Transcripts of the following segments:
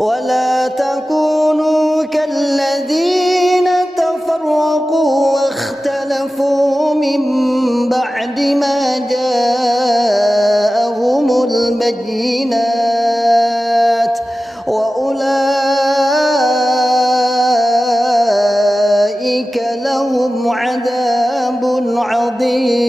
ولا تكونوا كالذين تفرقوا واختلفوا من بعد ما جاءهم البينات وأولئك لهم عذاب عظيم.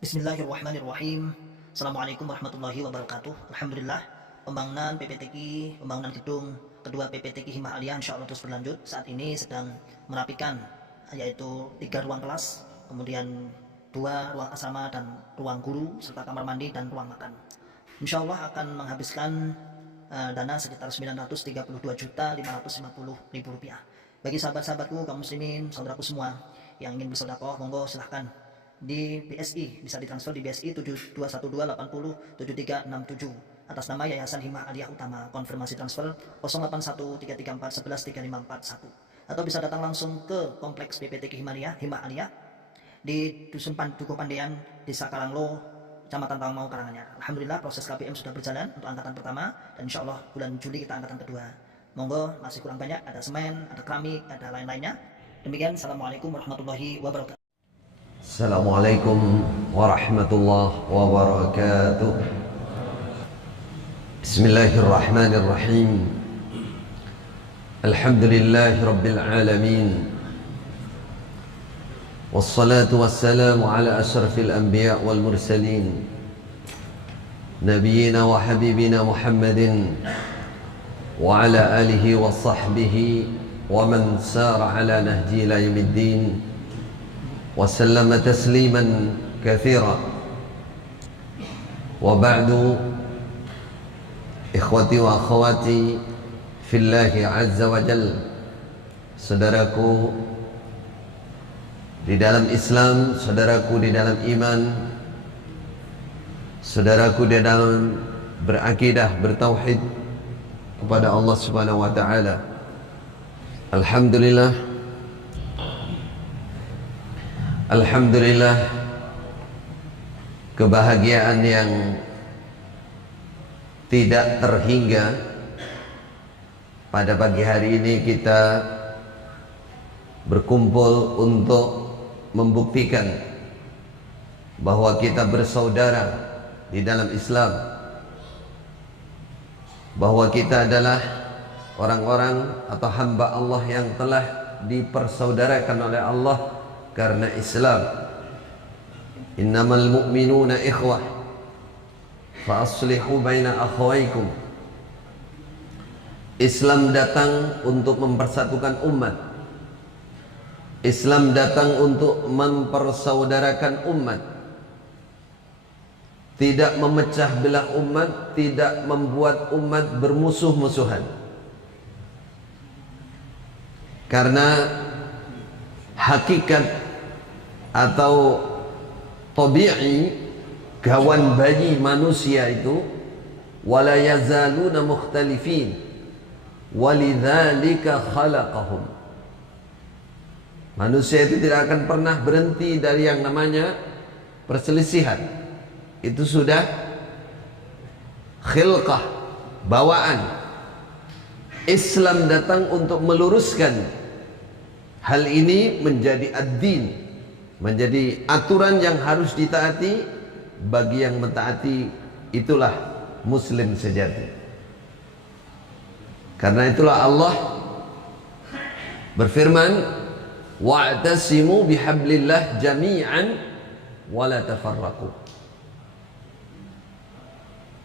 Bismillahirrahmanirrahim. Assalamualaikum warahmatullahi wabarakatuh. Alhamdulillah, pembangunan PPTQ, pembangunan gedung kedua PPTQ Himah Aliyah insyaallah terus berlanjut. Saat ini sedang merapikan, yaitu 3 ruang kelas, kemudian 2 ruang asrama dan ruang guru, serta kamar mandi dan ruang makan. Insyaallah akan menghabiskan dana sekitar Rp932.550.000. Bagi sahabat-sahabatku, kaum muslimin, saudaraku semua yang ingin bersedekah, monggo silahkan di BSI, bisa ditransfer di BSI 7212807367 atas nama Yayasan Himah Aliyah Utama. Konfirmasi transfer 081334113541, atau bisa datang langsung ke kompleks PPTQ Himah Aliyah di Dusun Dukuh Pandean, Desa Karanglo, Kecamatan Tawangmau, Karanganyar. Alhamdulillah, proses KPM sudah berjalan untuk angkatan pertama, dan insya Allah bulan Juli kita angkatan kedua. Monggo, masih kurang banyak, ada semen, ada keramik, ada lain-lainnya. Demikian, Assalamualaikum warahmatullahi wabarakatuh. Assalamualaikum warahmatullahi wabarakatuh. Bismillahirrahmanirrahim. Alhamdulillahi rabbil alamin. Wassalatu wassalamu ala asyrafil anbiya wal mursalin, nabiyyina wa habibina Muhammadin wa ala alihi wa sahbihi wa man sara ala nahji ila yaumiddin. وسلم تسليما كثيرا. وبعد، إخوتي وأخواتي في الله عز وجل, saudaraku di dalam Islam, saudaraku di dalam iman, saudaraku di dalam berakidah, bertauhid kepada Allah Subhanahu wa taala. Alhamdulillah, kebahagiaan yang tidak terhingga pada pagi hari ini kita berkumpul untuk membuktikan bahwa kita bersaudara di dalam Islam, bahwa kita adalah orang-orang atau hamba Allah yang telah dipersaudarakan oleh Allah karena Islam. Innamal mu'minuna ikhwah fa aslihu baina akhawaykum. Islam datang untuk mempersatukan umat. Islam datang untuk mempersaudarakan umat, tidak memecah belah umat, tidak membuat umat bermusuh-musuhan. Karena hakikat atau tabi'i, gawan bayi manusia itu, wala yazaluna mukhtalifin walidzalika khalaqahum. Manusia itu tidak akan pernah berhenti dari yang namanya perselisihan. Itu sudah khilqah, bawaan. Islam datang untuk meluruskan hal ini menjadi ad-din, menjadi aturan yang harus ditaati. Bagi yang mentaati, itulah muslim sejati. Karena itulah Allah berfirman, wa'tasimu bihablillah jami'an wa la tafarraqu.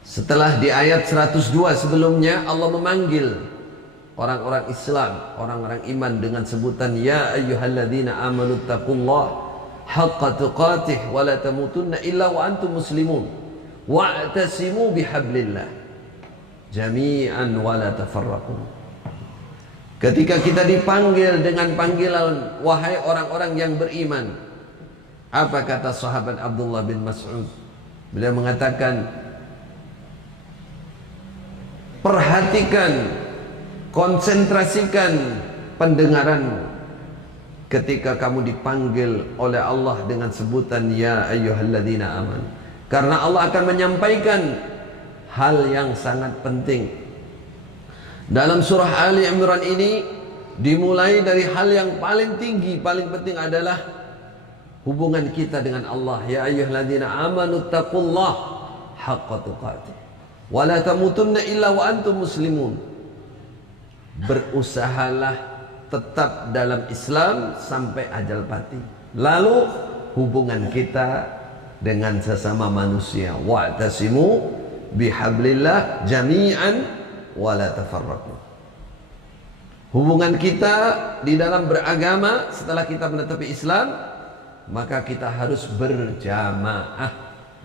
Setelah di ayat 102 sebelumnya, Allah memanggil orang-orang Islam, orang-orang iman dengan sebutan ya ayyuhalladzina amanu taqullaha haqqa tuqatih wa la tamutunna illa wa antum muslimun wa'tasimu bihablillah jami'an wa la tafarraqu. Ketika kita dipanggil dengan panggilan wahai orang-orang yang beriman, apa kata sahabat Abdullah bin Mas'ud? Beliau mengatakan, perhatikan, konsentrasikan pendengaranmu ketika kamu dipanggil oleh Allah dengan sebutan ya ayyuhalladzina aman. Karena Allah akan menyampaikan hal yang sangat penting. Dalam surah Ali Imran ini dimulai dari hal yang paling tinggi, paling penting adalah hubungan kita dengan Allah. Ya ayyuhalladzina amanu taqullah haqqa tuqatih wa la tamutunna illa wa antum muslimun. Berusahalah tetap dalam Islam sampai ajal pati. Lalu hubungan kita dengan sesama manusia. Wa'tasimu bihablillah jami'an wa la tafarraqu. Hubungan kita di dalam beragama setelah kita menetapi Islam, maka kita harus berjamaah,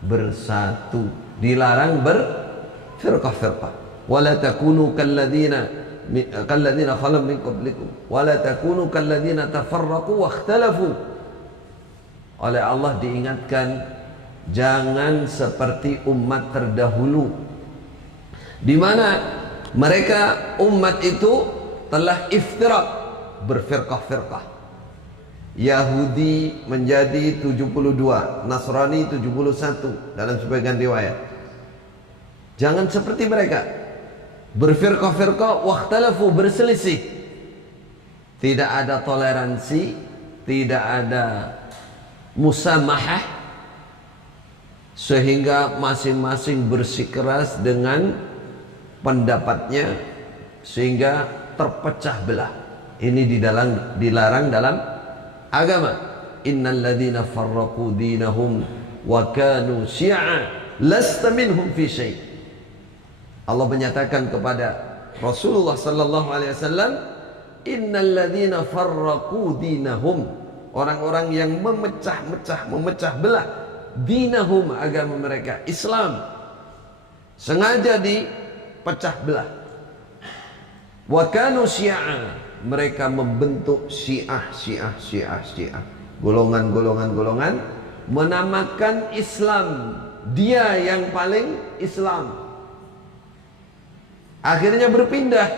bersatu. Dilarang berfirqah-firqah. Wa la takunu kalladzina khalu min qablikum wa la takunu kalladzina tafarraqu wa ikhtalafu. Oleh Allah diingatkan, jangan seperti umat terdahulu, di mana mereka umat itu telah iftirak, berfirqah-firqah. Yahudi menjadi 72, Nasrani 71 dalam sebagian riwayat. Jangan seperti mereka, berfirqah-firqah, wakhtalafu, berselisih. Tidak ada toleransi, tidak ada musamahah, sehingga masing-masing bersikeras dengan pendapatnya sehingga terpecah belah. Ini dilarang dalam agama. Innal ladzina farraqu dinahum wa kanu syi'a lasta minhum fi syai'. Allah menyatakan kepada Rasulullah sallallahu alaihi wasallam, innal ladzina farraqu dinahum, orang-orang yang memecah belah dinahum, agama mereka, Islam, sengaja dipecah belah. Wa kanu syi'a, mereka membentuk syiah, golongan-golongan menamakan Islam, dia yang paling Islam. Akhirnya berpindah,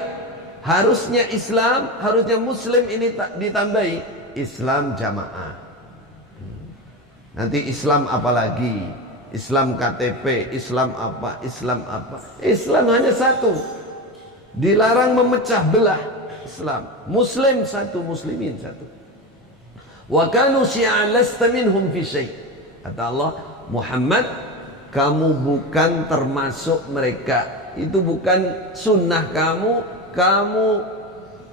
harusnya Islam, harusnya Muslim, ini ditambahi Islam jamaah. Nanti Islam apalagi? Islam KTP, Islam apa? Islam hanya satu. Dilarang memecah belah Islam. Muslim satu, muslimin satu. Wa kanu syi'a lasta minhum fi syai'. Kata Allah, Muhammad, kamu bukan termasuk mereka. Itu bukan sunnah kamu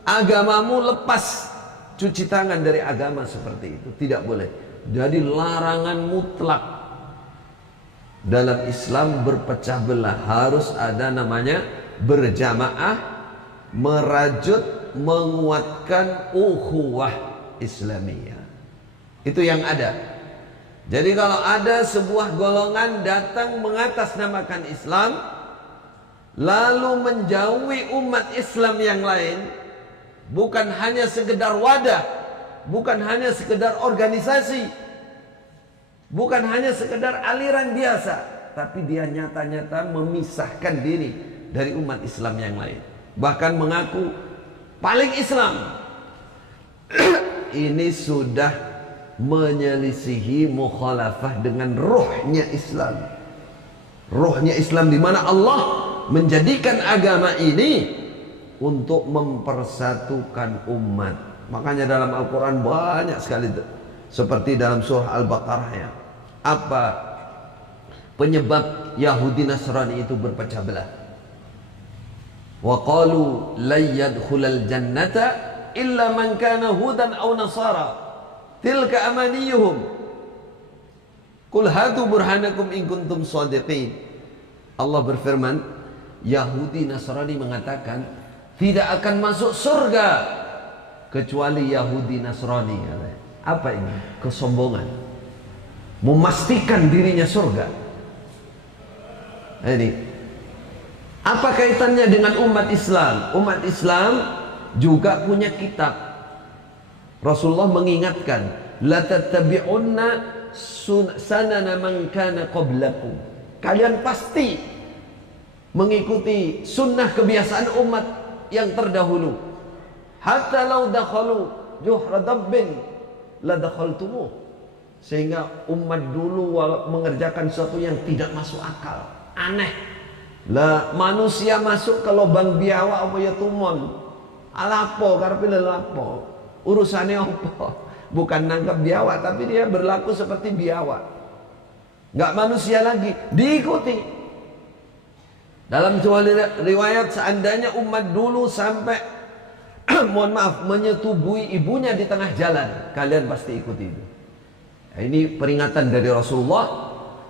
agamamu lepas cuci tangan dari agama seperti itu. Tidak boleh. Jadi larangan mutlak. Dalam Islam berpecah belah, harus ada namanya berjamaah, merajut, menguatkan ukhuwah Islamiyah. Itu yang ada. Jadi kalau ada sebuah golongan datang mengatasnamakan Islam, lalu menjauhi umat Islam yang lain, bukan hanya sekedar wadah, bukan hanya sekedar organisasi, bukan hanya sekedar aliran biasa, tapi dia nyata-nyata memisahkan diri dari umat Islam yang lain, bahkan mengaku paling Islam. Ini sudah menyelisihi, mukhalafah dengan ruhnya Islam. Ruhnya Islam di mana Allah menjadikan agama ini untuk mempersatukan umat. Makanya dalam Al-Quran banyak sekali, seperti dalam surah Al-Baqarah ya. Apa penyebab Yahudi Nasrani itu berpecah belah? Wa qalu lan yadkhulal jannata illa man kana hudan aw nasara tilka amaniyuhum qul hatu burhanakum in kuntum shadiqin. Allah berfirman, Yahudi Nasrani mengatakan tidak akan masuk surga kecuali Yahudi Nasrani. Apa ini? Kesombongan, memastikan dirinya surga. Ini apa kaitannya dengan umat Islam? Umat Islam juga punya kitab. Rasulullah mengingatkan, la tattabi'unna sanana man kana qablakum. Kalian pasti mengikuti sunnah kebiasaan umat yang terdahulu. Hatta law dakhalu juhra dabbin la dakhaltumuh. Sehingga umat dulu mengerjakan sesuatu yang tidak masuk akal, aneh. Lah manusia masuk ke lubang biawak apa ya tumon. Alapo karepe lelapo. Urusannya apa? Bukan nangkap biawak, tapi dia berlaku seperti biawak. Nggak manusia lagi, diikuti. Dalam sebuah riwayat, seandainya umat dulu sampai mohon maaf menyetubui ibunya di tengah jalan, kalian pasti ikuti itu. Nah, ini peringatan dari Rasulullah,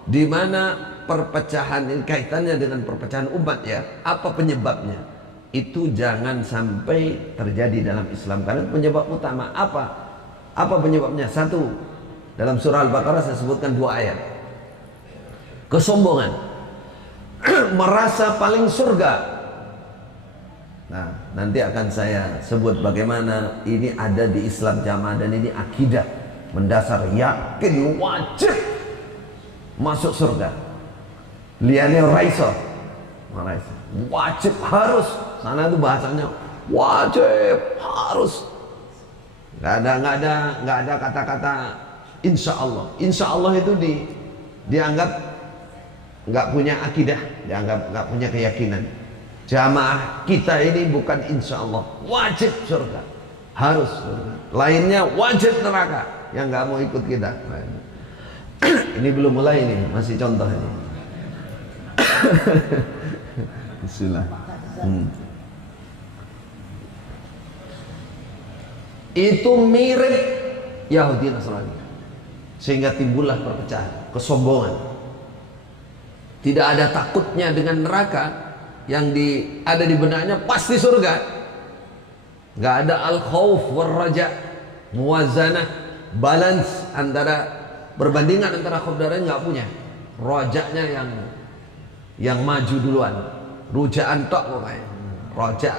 di mana perpecahan ini kaitannya dengan perpecahan umat ya. Apa penyebabnya? Itu jangan sampai terjadi dalam Islam, karena penyebab utama apa? Apa penyebabnya? Satu, dalam surah Al-Baqarah saya sebutkan 2 ayat. Kesombongan, merasa paling surga. Nah, nanti akan saya sebut bagaimana ini ada di Islam jamaah, dan ini akidah mendasar, yakin wajib masuk surga. Liane raiso, wajib harus. Sana itu bahasanya wajib harus. Nggak ada kata-kata insya Allah. Insya Allah itu dianggap nggak punya akidah, dianggap nggak punya keyakinan. Jamaah kita ini bukan insya Allah, wajib surga, harus surga. Lainnya wajib neraka, yang nggak mau ikut kita. Ini belum mulai, ini masih contoh ini. Bismillah. Itu mirip Yahudi Nasrani, sehingga timbullah perpecahan, kesombongan. Tidak ada takutnya dengan neraka, yang ada di benaknya pasti surga. Nggak ada al-khauf war raja, muwazanah, balance antara perbandingan antara khauf dan raja, nggak punya. Rojaknya yang maju duluan, rujaan tok pokoknya, rojak.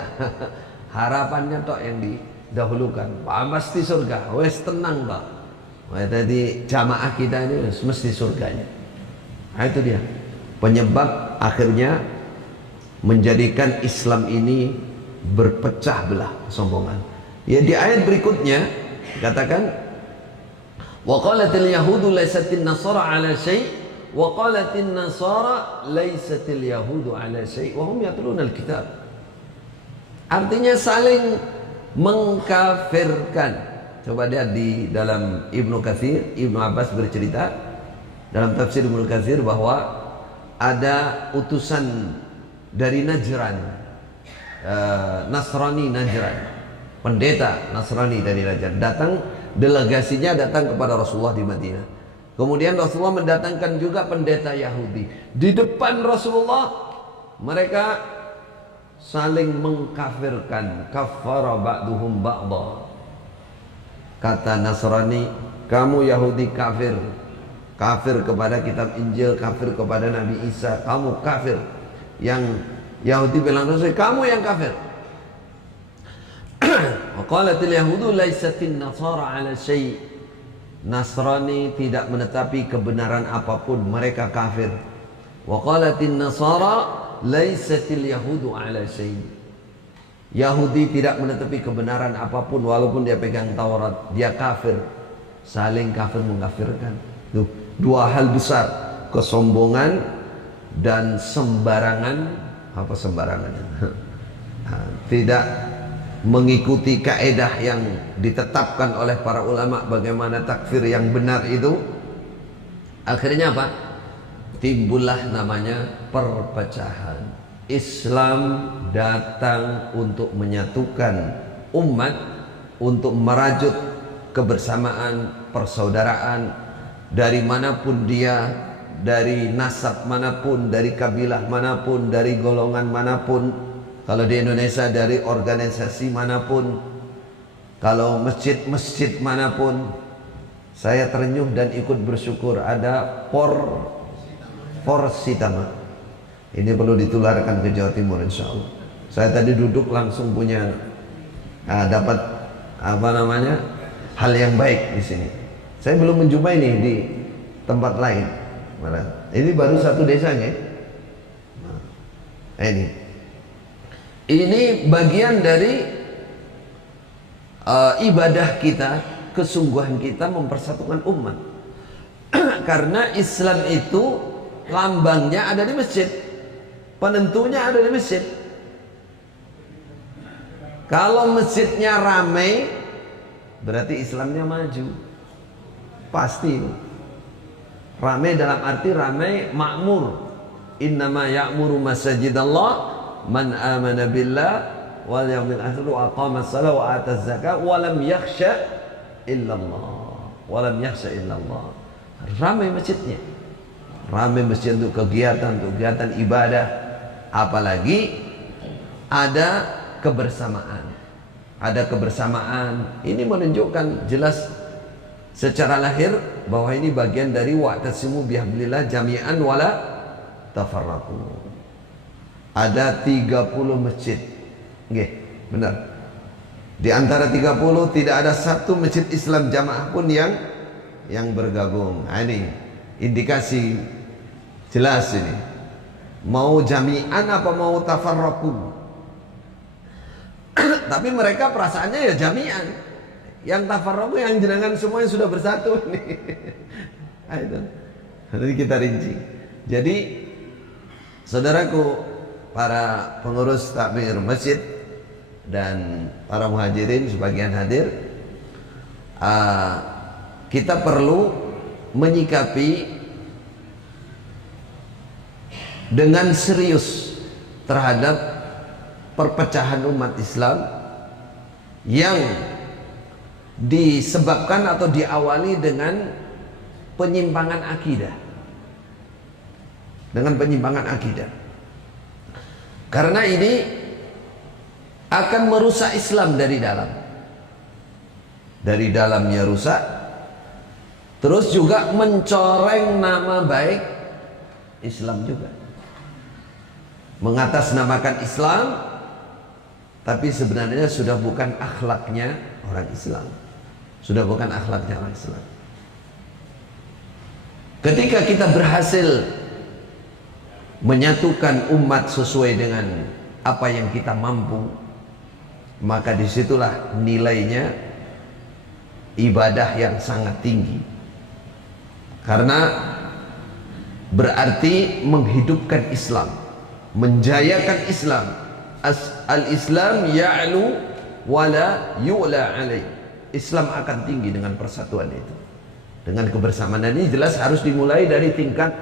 Harapannya tok yang didahulukan. Pasti surga, wes tenang Pak. Tadi jamaah kita ini mesti surganya. Nah, itu dia penyebab akhirnya menjadikan Islam ini berpecah belah, kesombongan. Ya, di ayat berikutnya katakan, wa qalatil yahudu laysatin nasara ala syai' wa qalatin nasara laysatil yahudu ala syai' wa hum yatluna alkitab. Artinya saling mengkafirkan. Coba lihat di dalam Ibnu Katsir, Ibnu Abbas bercerita dalam tafsir Ibnu Katsir bahwa ada utusan dari Najran, Nasrani Najran, pendeta Nasrani dari Najran datang, delegasinya datang kepada Rasulullah di Madinah. Kemudian Rasulullah mendatangkan juga pendeta Yahudi. Di depan Rasulullah mereka saling mengkafirkan, kafara ba'duhum ba'dha. Kata Nasrani, kamu Yahudi kafir, kafir kepada kitab Injil, kafir kepada Nabi Isa, kamu kafir. Yang Yahudi bilang Rasul, kamu yang kafir. Waqalatil yahudu laisatin nasara ala syai'. Nasrani tidak menetapi kebenaran apapun, mereka kafir. Waqalatin nasara laisatil yahudu ala syai'. Yahudi tidak menetapi kebenaran apapun walaupun dia pegang Taurat, dia kafir. Saling kafir mengkafirkan. Tuh, dua hal besar, kesombongan dan sembarangan. Apa sembarangan? Tidak mengikuti kaedah yang ditetapkan oleh para ulama bagaimana takfir yang benar itu. Akhirnya apa? Timbullah namanya perpecahan. Islam datang untuk menyatukan umat, untuk merajut kebersamaan, persaudaraan, dari manapun dia, dari nasab manapun, dari kabilah manapun, dari golongan manapun. Kalau di Indonesia dari organisasi manapun, kalau masjid-masjid manapun. Saya terenyuh dan ikut bersyukur ada Porsitama. Ini perlu ditularkan ke Jawa Timur insya Allah. Saya tadi duduk langsung punya dapat hal yang baik di sini. Saya belum menjumpai ini di tempat lain. Ini baru satu desanya. Ini bagian dari ibadah kita, kesungguhan kita mempersatukan umat. Karena Islam itu lambangnya ada di masjid, penentunya ada di masjid. Kalau masjidnya ramai, berarti Islamnya maju. Pasti. Ramai dalam arti ramai makmur. Innama ya'muru masajidallah man amana billah wal yawmil akhir wa aqama as-salah wa ata az-zakah wa lam yakhsha illallah. Wa lam yakhsha illallah. Ramai masjidnya. Ramai masjid untuk kegiatan ibadah. Apalagi ada kebersamaan. Ada kebersamaan. Ini menunjukkan jelas secara lahir bahwa ini bagian dari wa'tasimu bihablillah jami'an wala tafarraqu. Ada 30 masjid. Nggih, benar. Di antara 30 tidak ada satu masjid Islam jamaah pun yang bergabung. Nah, ini indikasi jelas ini. Mau jami'an apa mau tafarraqu? Tapi mereka perasaannya ya jami'an. Yang tafarraqu yang jenengan semuanya sudah bersatu nih. Itu. Nanti kita rinci. Jadi saudaraku, para pengurus takmir masjid dan para muhajirin sebagian hadir, kita perlu menyikapi dengan serius terhadap perpecahan umat Islam yang disebabkan atau diawali dengan penyimpangan akidah. Dengan penyimpangan akidah. Karena ini akan merusak Islam dari dalam. Dari dalamnya rusak. Terus juga mencoreng nama baik Islam juga. Mengatasnamakan Islam, tapi sebenarnya sudah bukan akhlaknya orang Islam. Sudah bukan akhlaknya orang Islam. Ketika kita berhasil menyatukan umat sesuai dengan apa yang kita mampu, maka disitulah nilainya ibadah yang sangat tinggi. Karena berarti menghidupkan Islam, menjayakan Islam. Al-Islam ya'lu wala yu'la alaih. Islam akan tinggi dengan persatuan itu, dengan kebersamaan. Dan ini jelas harus dimulai dari tingkat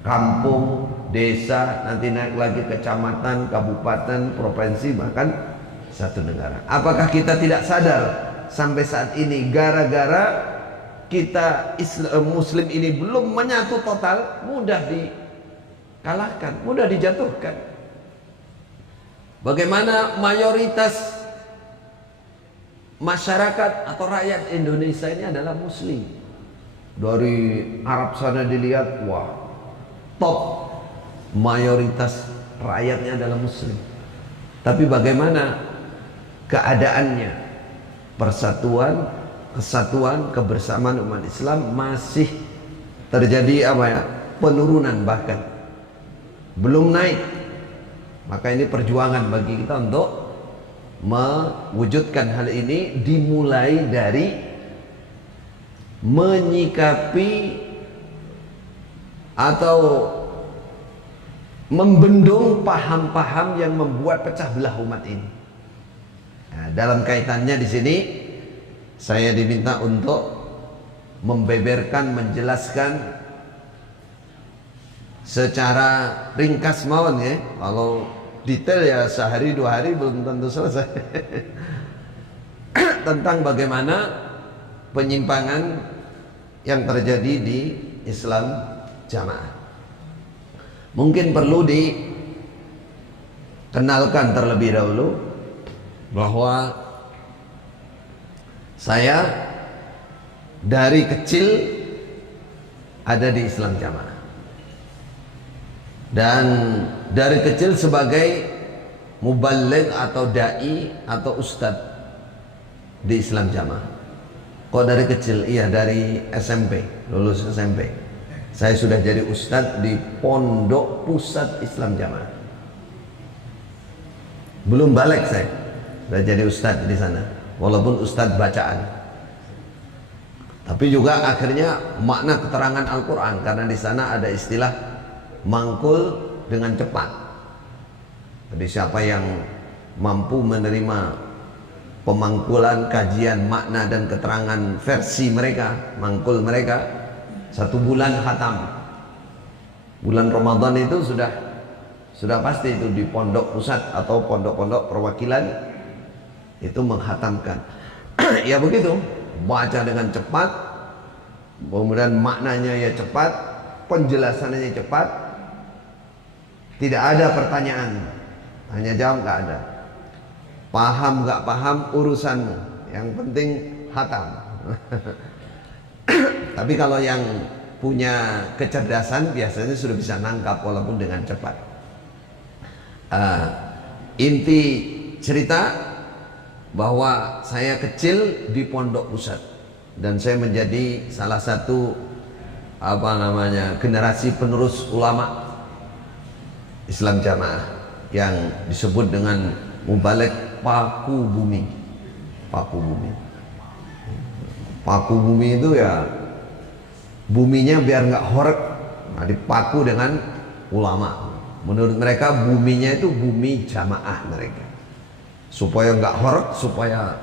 kampung, desa, nanti naik lagi kecamatan, kabupaten, provinsi, bahkan satu negara. Apakah kita tidak sadar sampai saat ini gara-gara kita Muslim ini belum menyatu total, mudah dikalahkan, mudah dijatuhkan. Bagaimana mayoritas masyarakat atau rakyat Indonesia ini adalah Muslim. Dari Arab sana dilihat, wah, top mayoritas rakyatnya adalah Muslim. Tapi bagaimana keadaannya? Persatuan, kesatuan, kebersamaan umat Islam masih terjadi apa ya? Penurunan, bahkan belum naik. Maka ini perjuangan bagi kita untuk mewujudkan hal ini, dimulai dari menyikapi atau membendung paham-paham yang membuat pecah belah umat ini. Nah, dalam kaitannya di sini saya diminta untuk membeberkan, menjelaskan secara ringkas mawon ya. Kalau detail ya sehari dua hari belum tentu selesai. Tentang bagaimana penyimpangan yang terjadi di Islam jamaah. Mungkin perlu dikenalkan terlebih dahulu bahwa saya dari kecil ada di Islam jamaah. Dan dari kecil sebagai muballigh atau dai atau ustadz di Islam jamaah. Kok dari kecil? Iya, dari SMP, lulus SMP. Saya sudah jadi ustadz di Pondok Pusat Islam Jamaah. Belum balik saya sudah jadi ustadz di sana, walaupun ustadz bacaan. Tapi juga akhirnya makna keterangan Al-Quran, karena di sana ada istilah mangkul dengan cepat. Jadi siapa yang mampu menerima pemangkulan, kajian, makna dan keterangan versi mereka, mangkul mereka, 1 bulan khatam. Bulan Ramadan itu sudah pasti itu di pondok pusat atau pondok-pondok perwakilan itu menghatamkan. Ya begitu, baca dengan cepat, kemudian maknanya ya cepat, penjelasannya cepat, tidak ada pertanyaan, hanya jawab, nggak ada. Paham nggak paham urusanmu, yang penting hatam. Tapi kalau yang punya kecerdasan biasanya sudah bisa nangkap walaupun dengan cepat. Inti cerita bahwa saya kecil di pondok pusat dan saya menjadi salah satu generasi penerus ulama Islam Jamaah yang disebut dengan Mubalik Paku Bumi. Paku Bumi. Paku Bumi itu ya buminya biar nggak horek, nah dipaku dengan ulama. Menurut mereka buminya itu bumi jamaah mereka, supaya nggak horek, supaya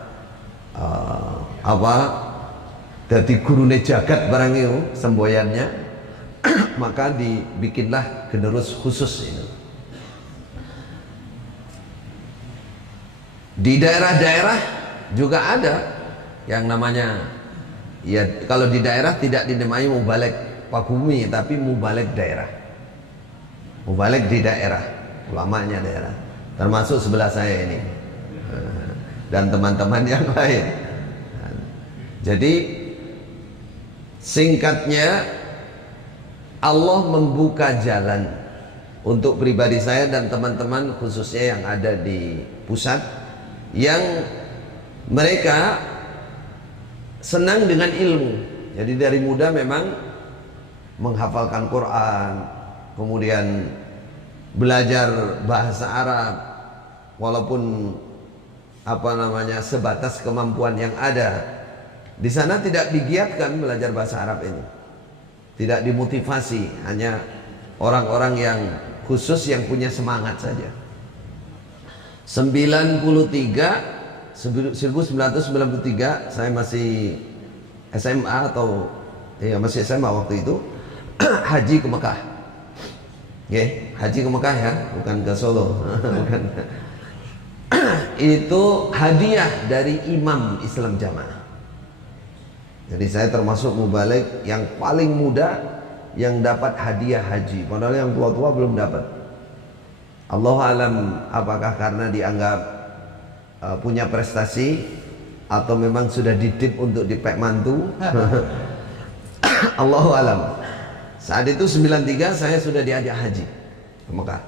jadi gurune jagat barang itu semboyannya. Maka dibikinlah generus khusus ini. Di daerah-daerah juga ada yang namanya, ya kalau di daerah tidak dinamai mubalik pakumi, tapi mubalik daerah. Mubalik di daerah, ulamanya daerah, termasuk sebelah saya ini dan teman-teman yang lain. Jadi singkatnya, Allah membuka jalan untuk pribadi saya dan teman-teman khususnya yang ada di pusat, yang mereka senang dengan ilmu. Jadi dari muda memang menghafalkan Quran, kemudian belajar bahasa Arab, walaupun sebatas kemampuan yang ada. Di sana tidak digiatkan belajar bahasa Arab ini, tidak dimotivasi, hanya orang-orang yang khusus yang punya semangat saja. 1993 saya masih SMA atau masih SMA waktu itu, haji ke Mekah. Haji ke Mekah ya, bukan ke Solo. Bukan. Itu hadiah dari imam Islam Jamaah. Jadi saya termasuk mubalik yang paling muda yang dapat hadiah haji, padahal yang tua-tua belum dapat. Allah alam apakah karena dianggap punya prestasi atau memang sudah ditip untuk dipek mantu. Allahu alam. Saat itu 93 saya sudah diajak haji ke Mekah.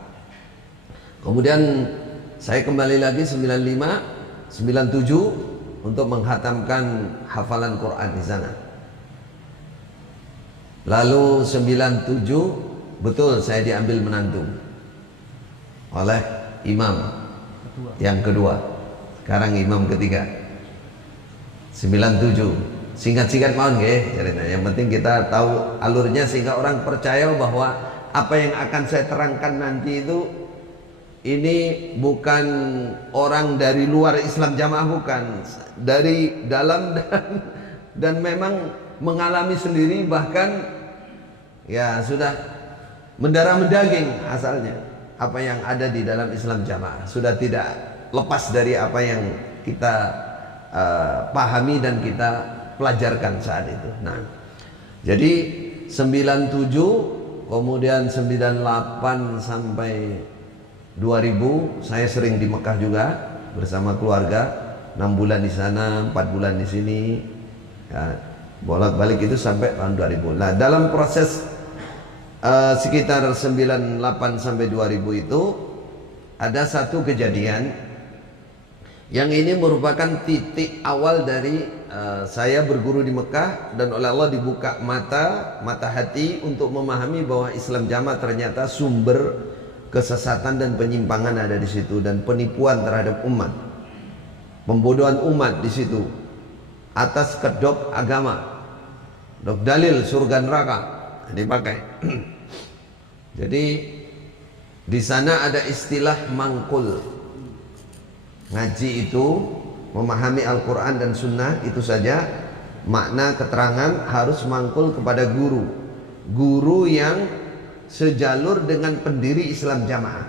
Kemudian saya kembali lagi 95, 97 untuk menghatamkan hafalan Quran di sana. Lalu 97 betul saya diambil menantu oleh imam yang kedua, sekarang imam ketiga. 97 singkat-singkat mohon ceritanya. Yang penting kita tahu alurnya sehingga orang percaya bahwa apa yang akan saya terangkan nanti itu ini bukan orang dari luar Islam Jamaah, bukan, dari dalam dan memang mengalami sendiri, bahkan ya sudah mendarah mendaging asalnya. Apa yang ada di dalam Islam Jamaah sudah tidak lepas dari apa yang kita pahami dan kita pelajarkan saat itu. Nah, jadi 97 kemudian 98 sampai 2000 saya sering di Mekah juga bersama keluarga, 6 bulan di sana, 4 bulan di sini, ya, bolak-balik itu sampai tahun 2000. Nah, dalam proses sekitar 98 sampai 2000 itu ada satu kejadian yang ini merupakan titik awal dari saya berguru di Mekah, dan oleh Allah dibuka mata hati untuk memahami bahwa Islam Jamaah ternyata sumber kesesatan dan penyimpangan ada di situ, dan penipuan terhadap umat, pembodohan umat di situ atas kedok agama. Dok dalil surga neraka dipakai. Jadi di sana ada istilah mangkul. Ngaji itu memahami Al-Quran dan Sunnah itu saja. Makna keterangan harus mangkul kepada guru. Guru yang sejalur dengan pendiri Islam Jamaah.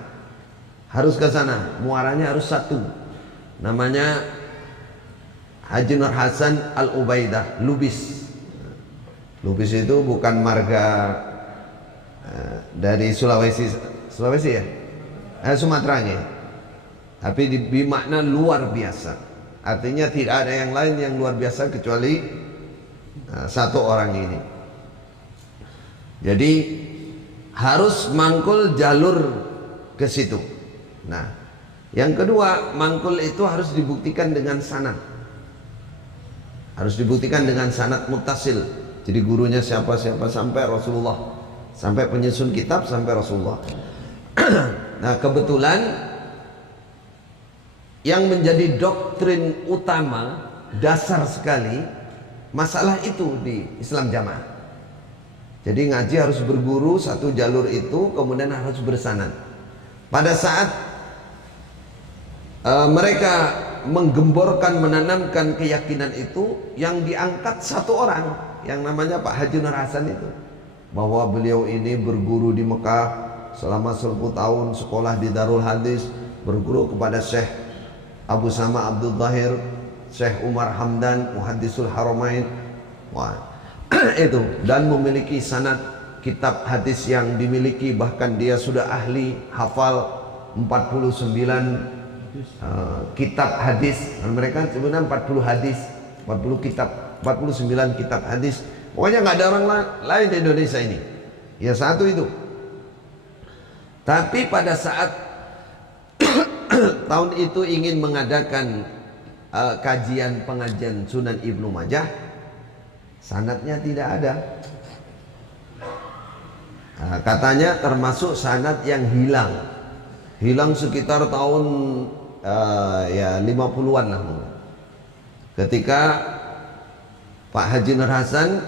Harus ke sana, muaranya harus satu. Namanya Haji Nur Hasan Al-Ubaidah, Lubis. Lubis itu bukan marga dari Sulawesi ya? Sumatera ya. Tapi bermakna luar biasa. Artinya tidak ada yang lain yang luar biasa kecuali satu orang ini. Jadi harus mangkul jalur ke situ. Nah, yang kedua, mangkul itu harus dibuktikan dengan sanad. Harus dibuktikan dengan sanad muttasil. Jadi gurunya siapa sampai Rasulullah, sampai penyusun kitab sampai Rasulullah. Nah, kebetulan yang menjadi doktrin utama, dasar sekali masalah itu di Islam Jamaah. Jadi ngaji harus berguru satu jalur itu, kemudian harus bersanad. Pada saat mereka menggemborkan, menanamkan keyakinan itu, yang diangkat satu orang yang namanya Pak Haji Nur Hasan itu, bahwa beliau ini berguru di Mekah selama 10 tahun, sekolah di Darul Hadis, berguru kepada Syekh Abu Sama Abdul Zahir, Syekh Umar Hamdan, Muhaddisul Haramain. Wah, itu, dan memiliki sanad kitab hadis yang dimiliki, bahkan dia sudah ahli hafal 49 kitab hadis. Dan mereka sebenarnya 40 hadis, 40 kitab, 49 kitab hadis. Pokoknya nggak ada orang lain di Indonesia ini. Ya satu itu. Tapi pada saat tahun itu ingin mengadakan kajian pengajian Sunan Ibnu Majah, sanadnya tidak ada. Katanya termasuk sanad yang hilang sekitar tahun 50-an lah. Ketika Pak Haji Nur Hasan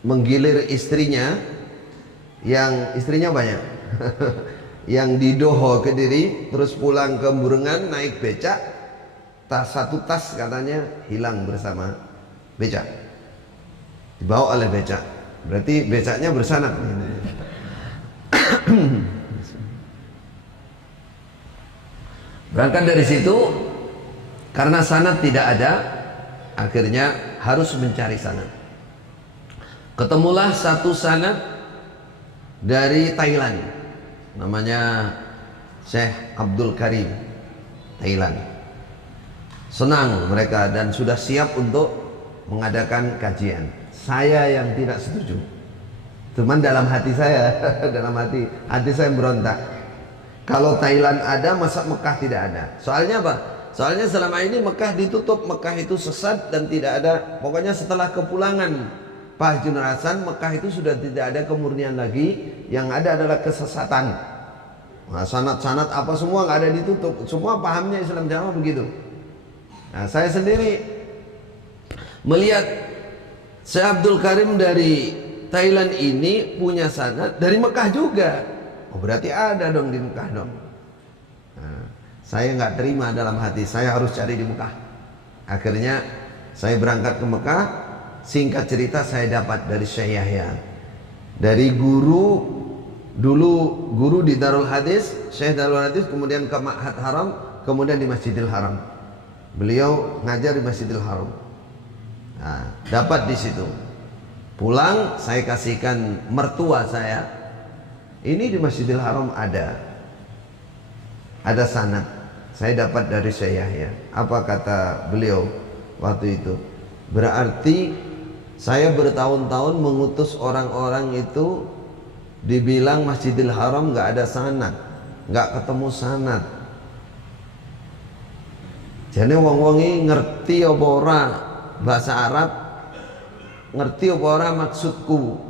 menggilir istrinya, yang istrinya banyak yang di Doho Kediri, terus pulang ke Burengan naik becak, satu tas katanya hilang bersama becak, dibawa oleh becak. Berarti becaknya bersanad. Berangkat dari situ, karena sanad tidak ada, akhirnya harus mencari sanad. Ketemulah satu sanad dari Thailand, namanya Syekh Abdul Karim, Thailand. Senang mereka dan sudah siap untuk mengadakan kajian. Saya yang tidak setuju. Cuman dalam hati saya, dalam hati saya berontak. Kalau Thailand ada, masa Mekah tidak ada? Soalnya apa? Soalnya selama ini Mekah ditutup, Mekah itu sesat dan tidak ada. Pokoknya setelah kepulangan Pak Haji Nur Hasan, Mekah itu sudah tidak ada kemurnian lagi. Yang ada adalah kesesatan. Nah, sanad-sanad apa semua nggak ada, ditutup. Semua pahamnya Islam Jamaah begitu. Nah, saya sendiri melihat Syekh Abdul Karim dari Thailand ini punya sanad dari Mekah juga. Oh, berarti ada dong di Mekah dong. Nah, saya nggak terima dalam hati, saya harus cari di Mekah. Akhirnya saya berangkat ke Mekah. Singkat cerita, saya dapat dari Syekh Yahya, dari guru dulu, guru di Darul Hadis, Syekh Darul Hadis, kemudian ke Ma'had Haram, kemudian di Masjidil Haram. Beliau ngajar di Masjidil Haram. Nah, dapat di situ. Pulang saya kasihkan mertua saya, ini di Masjidil Haram ada sanad. Saya dapat dari Syekh Yahya. Apa kata beliau waktu itu? Berarti saya bertahun-tahun mengutus orang-orang itu, dibilang Masjidil Haram nggak ada sanad, nggak ketemu sanad. Jadi wong-wongi ngerti apa ora bahasa Arab, ngerti apa ora maksudku.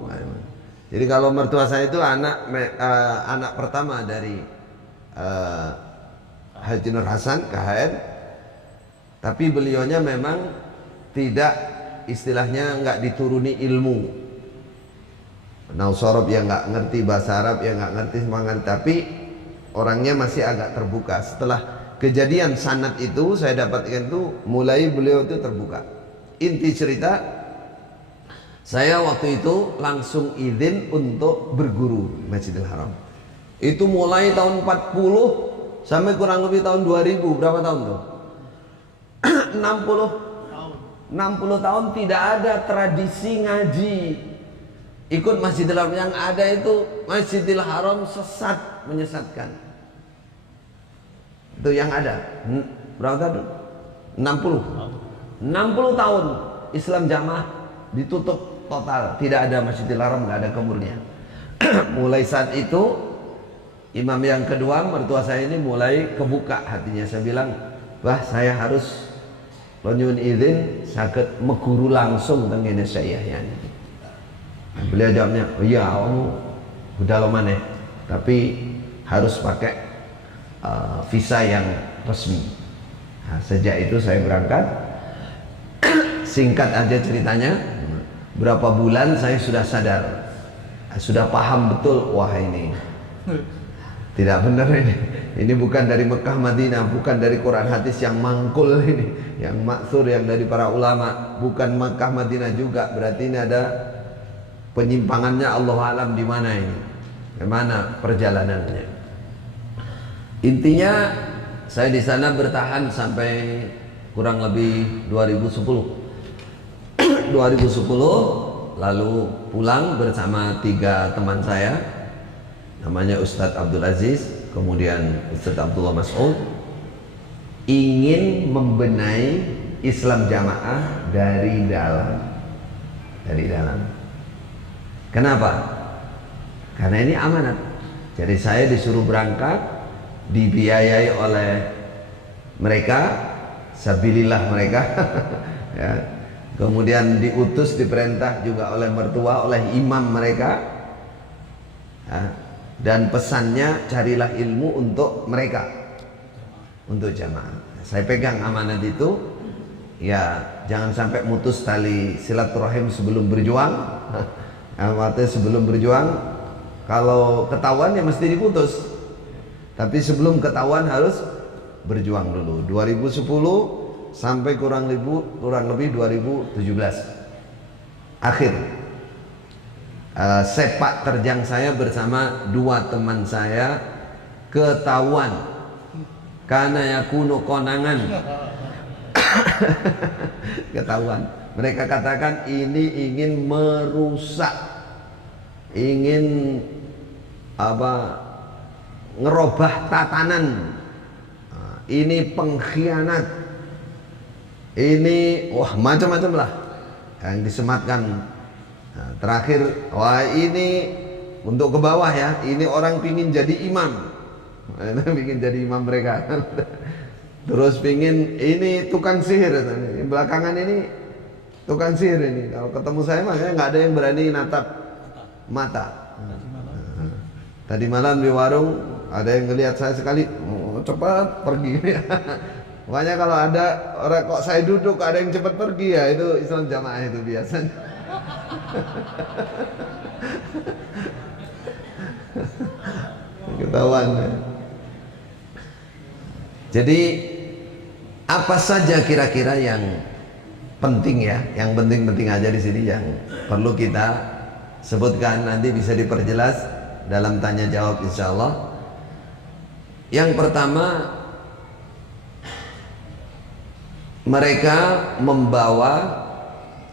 Jadi kalau mertua saya itu anak pertama dari Haji Nur Hasan KHN, tapi beliaunya memang tidak istilahnya nggak dituruni ilmu. Nausorob yang nggak ngerti bahasa Arab, yang nggak ngerti semangat, tapi orangnya masih agak terbuka. Setelah kejadian sanad itu saya dapatkan itu mulai beliau itu terbuka. Inti cerita, saya waktu itu langsung izin untuk berguru Masjidil Haram. Itu mulai tahun 40 sampai kurang lebih tahun 2000. Berapa tahun tuh? 60 tahun tidak ada tradisi ngaji ikut Masjidil Haram. Yang ada itu Masjidil Haram sesat, menyesatkan. Itu yang ada. Berapa tahun? 60 tahun Islam jamaah ditutup total, tidak ada Masjidil Haram, nggak ada kemurnian. Mulai saat itu imam yang kedua, mertua saya ini mulai kebuka hatinya. Saya bilang, "Bah, saya harus nyuwun izin sakit meguru langsung dengan saya ya." Beliau jawabnya, "Oh iya, kamu udah lama nih, tapi harus pakai visa yang resmi." Nah, sejak itu saya berangkat. Singkat aja ceritanya, berapa bulan saya sudah sadar, sudah paham betul, wah ini tidak benar ini. Ini bukan dari Mekah Madinah, bukan dari Quran hadis yang mangkul ini, yang maksur, yang dari para ulama, bukan Mekah Madinah juga. Berarti ini ada penyimpangannya, Allah alam di mana ini, bagaimana perjalanannya. Intinya saya di sana bertahan sampai kurang lebih 2010. 2010 lalu pulang bersama 3 teman saya, namanya Ustadz Abdul Aziz, kemudian Ustadz Abdullah Mas'ud, ingin membenahi Islam jamaah dari dalam. Kenapa? Karena ini amanat. Jadi saya disuruh berangkat, dibiayai oleh mereka, sabilillah mereka ya. Kemudian diutus, diperintah juga oleh mertua, oleh imam mereka ya. Dan pesannya, carilah ilmu untuk mereka, untuk jamaah. Saya pegang amanat itu, ya jangan sampai mutus tali silaturahim sebelum berjuang. Artinya sebelum berjuang, kalau ketahuan ya mesti diputus, tapi sebelum ketahuan harus berjuang dulu. 2010 sampai kurang lebih 2017 akhir sepak terjang saya bersama 2 teman saya ketahuan, karena yakunu konangan. Ketahuan, mereka katakan ini ingin merusak, ingin ngerubah tatanan, ini pengkhianat, ini wah macam-macam lah yang disematkan. Nah, terakhir, wah ini untuk ke bawah ya, ini orang pingin jadi imam, pingin jadi imam mereka. Terus pingin ini tukang sihir, belakangan ini tukang sihir ini. Kalau ketemu saya makanya nggak ada yang berani natap mata. Tadi malam di warung ada yang ngelihat saya sekali, cepat pergi. Makanya kalau ada orang kok saya duduk ada yang cepat pergi, ya itu Islam jamaah itu biasanya. Ketahuan. Jadi apa saja kira-kira yang penting ya, yang penting-penting aja di sini yang perlu kita sebutkan, nanti bisa diperjelas dalam tanya jawab insyaallah. Yang pertama, mereka membawa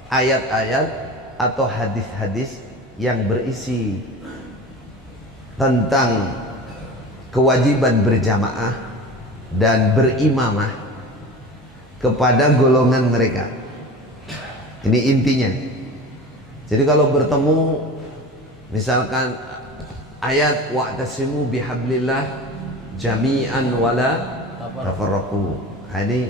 ayat-ayat atau hadis-hadis yang berisi tentang kewajiban berjamaah dan berimamah kepada golongan mereka. Ini intinya. Jadi kalau bertemu misalkan ayat wa'tasimu bihablillah jami'an wala tafarraqu. Ini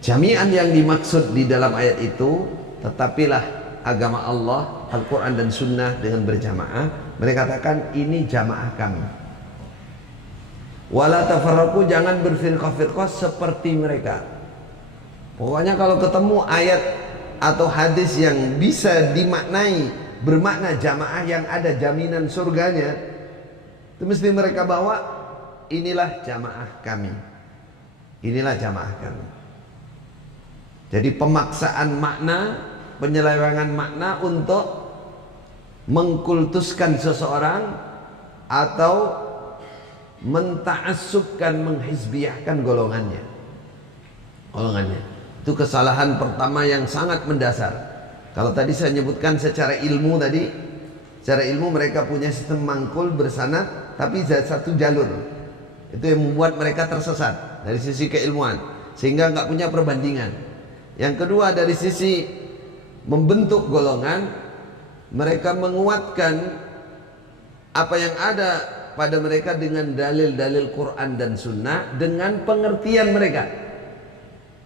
jami'an yang dimaksud di dalam ayat itu, tetapilah agama Allah, Al-Quran dan Sunnah dengan berjamaah. Mereka katakan ini jamaah kami. Wala tafarraqu, jangan berfirqah-firqah seperti mereka. Pokoknya kalau ketemu ayat atau hadis yang bisa dimaknai bermakna jamaah yang ada jaminan surganya, itu mesti mereka bawa, inilah jamaah kami, inilah jamaah kami. Jadi pemaksaan makna, penyelewengan makna untuk mengkultuskan seseorang atau menta'assubkan, menghizbiyahkan golongannya. Itu kesalahan pertama yang sangat mendasar. Kalau tadi saya nyebutkan secara ilmu tadi, secara ilmu mereka punya sistem mangkul bersanad tapi satu jalur. Itu yang membuat mereka tersesat dari sisi keilmuan, sehingga nggak punya perbandingan. Yang kedua, dari sisi membentuk golongan, mereka menguatkan apa yang ada pada mereka dengan dalil-dalil Quran dan Sunnah dengan pengertian mereka.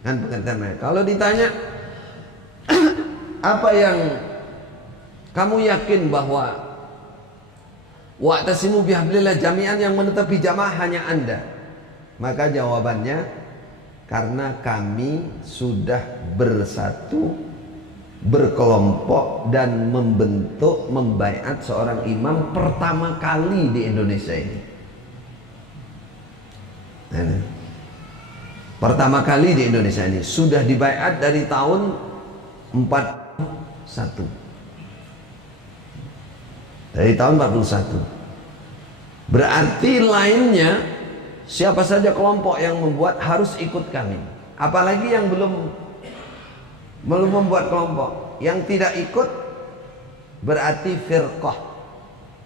Dengan pengertian mereka. Kalau ditanya apa yang kamu yakin bahwa wa'tasimu bihablillah jami'an, yang menetapi jamaah hanya Anda, maka jawabannya karena kami sudah bersatu, berkelompok dan membentuk, membaiat seorang imam pertama kali di Indonesia ini. Pertama kali di Indonesia ini sudah dibaiat dari tahun 41. Dari tahun 41. Berarti lainnya siapa saja kelompok yang membuat harus ikut kami. Apalagi yang belum membuat kelompok, yang tidak ikut berarti firqah.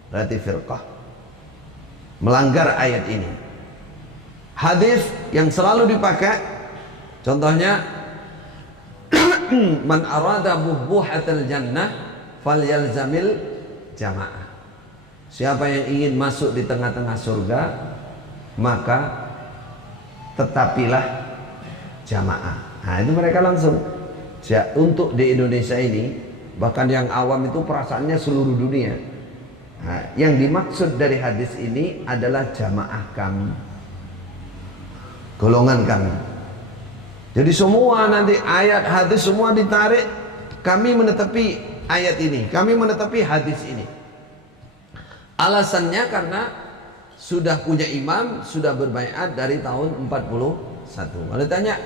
Berarti firqah melanggar ayat ini. Hadis yang selalu dipakai contohnya man arada bubuhatal jannah falyalzamil jamaah. Siapa yang ingin masuk di tengah-tengah surga, maka tetapilah jamaah. Nah, itu mereka langsung. Untuk di Indonesia ini, bahkan yang awam itu perasaannya seluruh dunia. Nah, yang dimaksud dari hadis ini adalah jamaah kami, golongan kami. Jadi semua nanti ayat hadis semua ditarik, kami menetapi ayat ini, kami menetapi hadis ini. Alasannya karena sudah punya imam, sudah berbaiat dari tahun 41. Kalau ditanya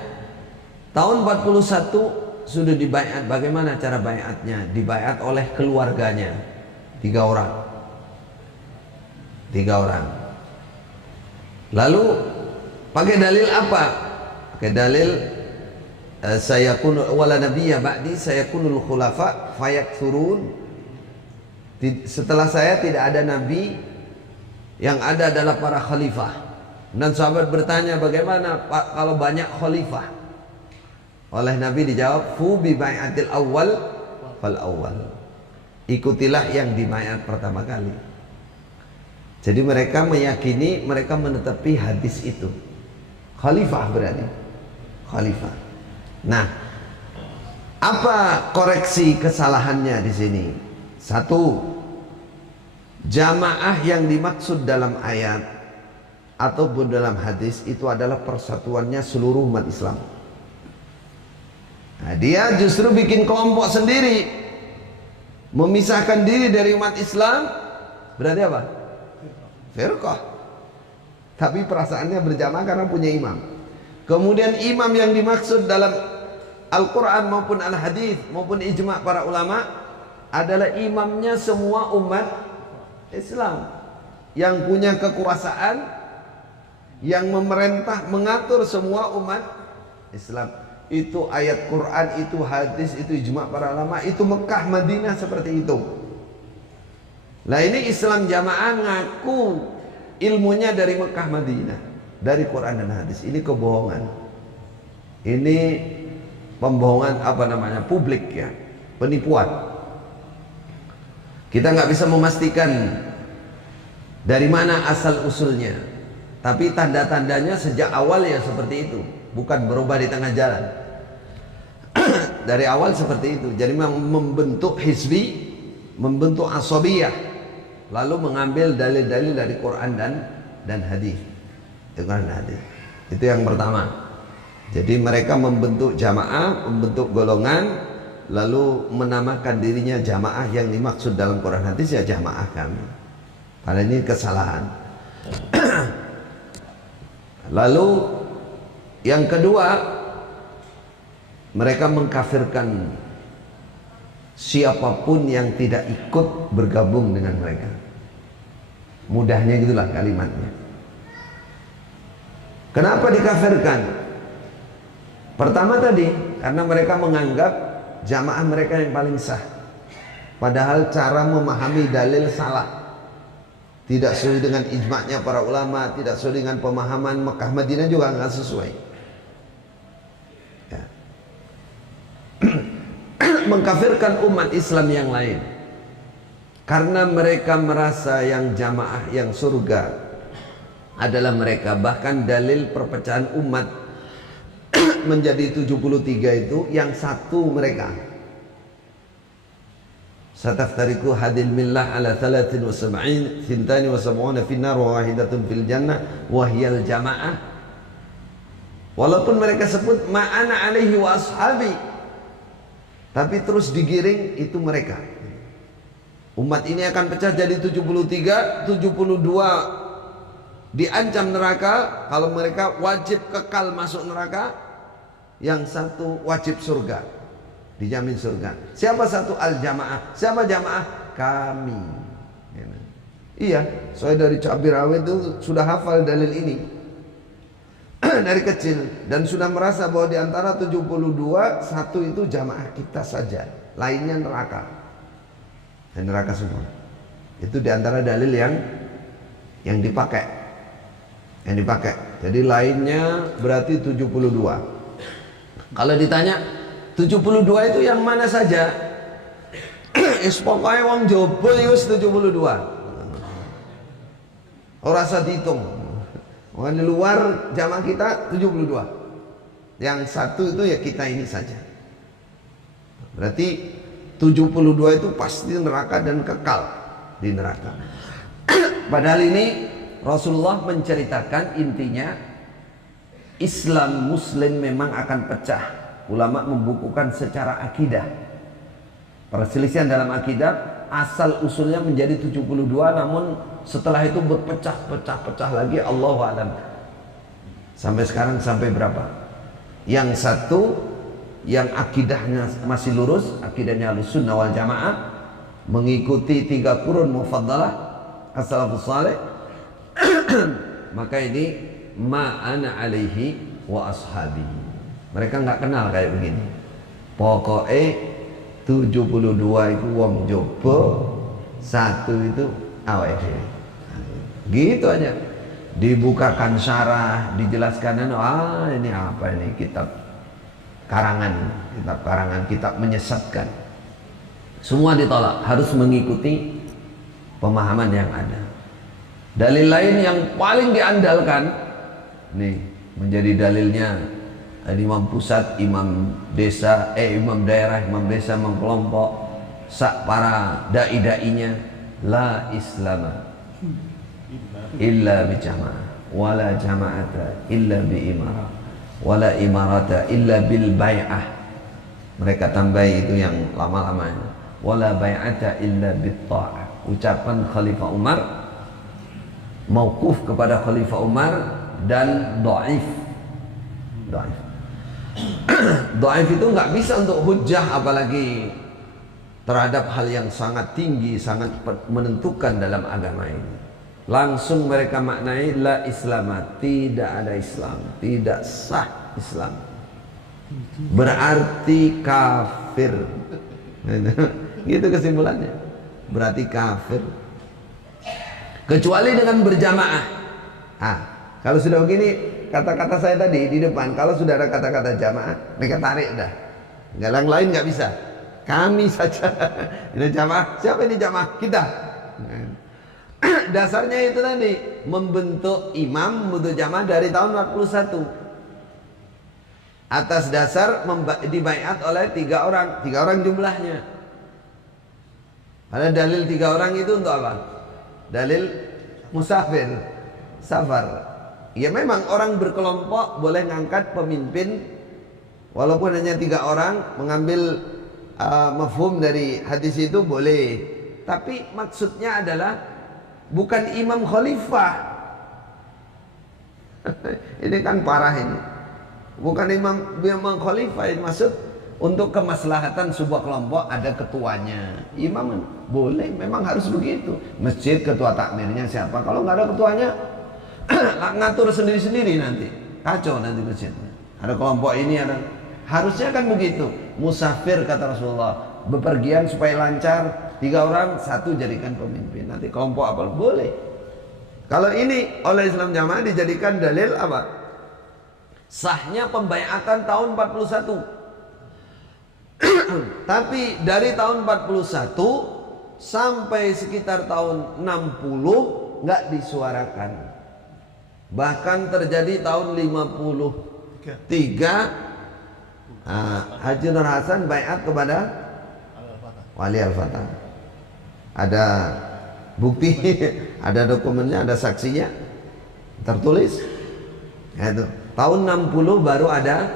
tahun 41 sudah dibaiat, bagaimana cara baiatnya? Dibaiat oleh keluarganya, 3 orang. 3 orang. Lalu pakai dalil apa? Pakai dalil sayakunu wala nabiyya ba'di sayakunul khulafa fayakthurun. Setelah saya tidak ada nabi, yang ada adalah para khalifah. Dan sahabat bertanya, bagaimana Pak kalau banyak khalifah? Oleh Nabi dijawab, fu bi bai'atil awwal fal awwal. Ikutilah yang dibaiat pertama kali. Jadi mereka meyakini, mereka menetapi hadis itu. Khalifah berarti. Khalifah. Nah, apa koreksi kesalahannya di sini? 1, jamaah yang dimaksud dalam ayat ataupun dalam hadis itu adalah persatuannya seluruh umat Islam. Nah, dia justru bikin kelompok sendiri, memisahkan diri dari umat Islam. Berarti apa? Firqah. Tapi perasaannya berjamaah karena punya imam. Kemudian imam yang dimaksud dalam Al-Quran maupun Al-Hadis maupun ijma' para ulama adalah imamnya semua umat Islam, yang punya kekuasaan, yang memerintah, mengatur semua umat Islam. Itu ayat Quran, itu hadis, itu ijma' para ulama, itu Mekah, Madinah seperti itu. Nah, ini Islam jamaah ngaku ilmunya dari Mekah, Madinah, dari Quran dan hadis. Ini kebohongan. Ini pembohongan publik ya, penipuan. Kita nggak bisa memastikan dari mana asal usulnya, tapi tanda-tandanya sejak awal ya seperti itu, bukan berubah di tengah jalan. Dari awal seperti itu. Jadi membentuk hizbi, membentuk asabiyah, lalu mengambil dalil-dalil dari Quran dan hadis. Itu yang pertama. Jadi mereka membentuk jamaah, membentuk golongan, lalu menamakan dirinya jamaah. Yang dimaksud dalam Quran hadis ya jamaah kami. Padahal ini kesalahan. Lalu yang kedua, mereka mengkafirkan siapapun yang tidak ikut bergabung dengan mereka. Mudahnya gitulah kalimatnya. Kenapa dikafirkan? Pertama tadi, karena mereka menganggap jamaah mereka yang paling sah. Padahal cara memahami dalil salah. Tidak sesuai dengan ijma'nya para ulama, tidak sesuai dengan pemahaman Mekah Madinah juga nggak sesuai. Ya. Mengkafirkan umat Islam yang lain karena mereka merasa yang jamaah yang surga adalah mereka. Bahkan dalil perpecahan umat menjadi 73 itu yang satu mereka. Sataftariku hadil millah ala 73 72 fin nar wa wahidatun fil jannah wa hiyal jamaah. Walaupun mereka sebut ma'ana alaihi wa ashabi, tapi terus digiring itu mereka. Umat ini akan pecah jadi 73, 72 diancam neraka. Kalau mereka wajib kekal masuk neraka, yang satu wajib surga, dijamin surga. Siapa satu? Al-jamaah. Siapa jamaah? Kami. Iya, saya dari cabai rawit itu sudah hafal dalil ini dari kecil, dan sudah merasa bahwa di antara 72 satu itu jamaah kita saja, lainnya neraka. Dan neraka semua. Itu di antara dalil yang dipakai. Yang dipakai. Jadi lainnya berarti 72. Kalau ditanya 72 itu yang mana saja? Pokoknya wong jobo itu 72. Ora usah dihitung. Wong di luar jamaah kita 72. Yang satu itu ya kita ini saja. Berarti 72 itu pasti neraka dan kekal di neraka. Padahal ini Rasulullah menceritakan intinya Islam Muslim memang akan pecah. Ulama membukukan secara akidah. Perselisihan dalam akidah asal usulnya menjadi 72, namun setelah itu berpecah-pecah lagi, Allahu a'lam. Sampai sekarang sampai berapa? Yang satu yang akidahnya masih lurus, akidahnya Ahlussunnah wal Jamaah, mengikuti 3 qurun mufaddalah as-salafus saleh. Maka ini ma'ana alaihi wa ashabi. Mereka nggak kenal kayak begini. Pokoknya 72 itu wong jobo, satu itu awet. Gitu aja. Dibukakan syarah, dijelaskan ini apa ini, kitab karangan, kitab menyesatkan. Semua ditolak, harus mengikuti pemahaman yang ada. Dalil lain yang paling diandalkan nih, menjadi dalilnya imam pusat, imam desa, imam daerah, imam desa, imam kelompok, para dai-dainya, la islama illa bi jamaah, wala jama'ata illa bi imarah, wala imarata illa bil bai'ah. Mereka tambah itu yang lama-lamanya, wala bai'ata illa bit ta'ah. Ucapan Khalifah Umar, mauquf kepada Khalifah Umar, dan dhaif. Dhaif itu nggak bisa untuk hujjah, apalagi terhadap hal yang sangat tinggi, sangat menentukan dalam agama ini. Langsung mereka maknai la islama, tidak ada Islam, tidak sah Islam, berarti kafir. Gitu kesimpulannya, berarti kafir kecuali dengan berjamaah. Kalau sudah begini, kata-kata saya tadi di depan, kalau sudah ada kata-kata jamaah, mereka tarik dah. Yang lain nggak bisa. Kami saja. Ini jamaah. Siapa ini jamaah? Kita. Dasarnya itu tadi, membentuk imam, membentuk jamaah dari tahun 41. Atas dasar dibaiat oleh 3 orang. 3 orang jumlahnya. Ada dalil 3 orang itu untuk apa? Dalil musafir, safar. Ya memang orang berkelompok boleh ngangkat pemimpin, walaupun hanya 3 orang, mengambil mafhum dari hadis itu boleh, tapi maksudnya adalah bukan imam khalifah. Ini kan parah ini. Bukan imam khalifah, ini maksud untuk kemaslahatan sebuah kelompok ada ketuanya. Imam boleh, memang harus begitu. Masjid ketua takmirnya siapa? Kalau nggak ada ketuanya, ngatur sendiri-sendiri nanti. Kacau nanti masjidnya. Ada kelompok ini, ada. Harusnya kan begitu. Musafir kata Rasulullah, bepergian supaya lancar, 3 orang, 1 jadikan pemimpin. Nanti kelompok apa? Boleh. Kalau ini oleh Islam Jamaah dijadikan dalil apa? Sahnya pembaiatan tahun 41. Tapi dari tahun 41 sampai sekitar tahun 60 nggak disuarakan. Bahkan terjadi tahun 53 Haji Nur Hasan baiat kepada Wali Al-Fatah. Ada bukti, ada dokumennya, ada saksinya, tertulis. Ya, itu. Tahun 60 baru ada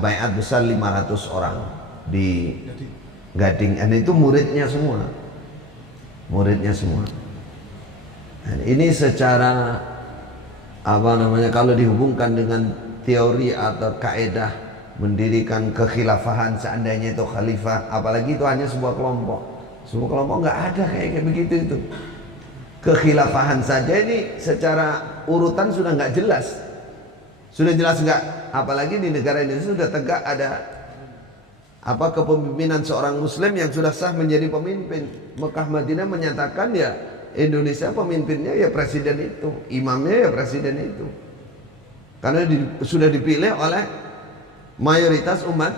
baiat besar 500 orang di Gading. Dan itu muridnya semua. Muridnya semua. Dan ini secara kalau dihubungkan dengan teori atau kaedah mendirikan kekhilafahan, seandainya itu khalifah, apalagi itu hanya sebuah kelompok. Sebuah kelompok nggak ada kayak begitu itu. Kekhilafahan saja ini secara urutan sudah nggak jelas. Sudah jelas nggak? Apalagi di negara Indonesia sudah tegak ada kepemimpinan seorang muslim yang sudah sah menjadi pemimpin. Mekah Madinah menyatakan ya Indonesia pemimpinnya ya presiden itu, imamnya ya presiden itu. Karena sudah dipilih oleh mayoritas umat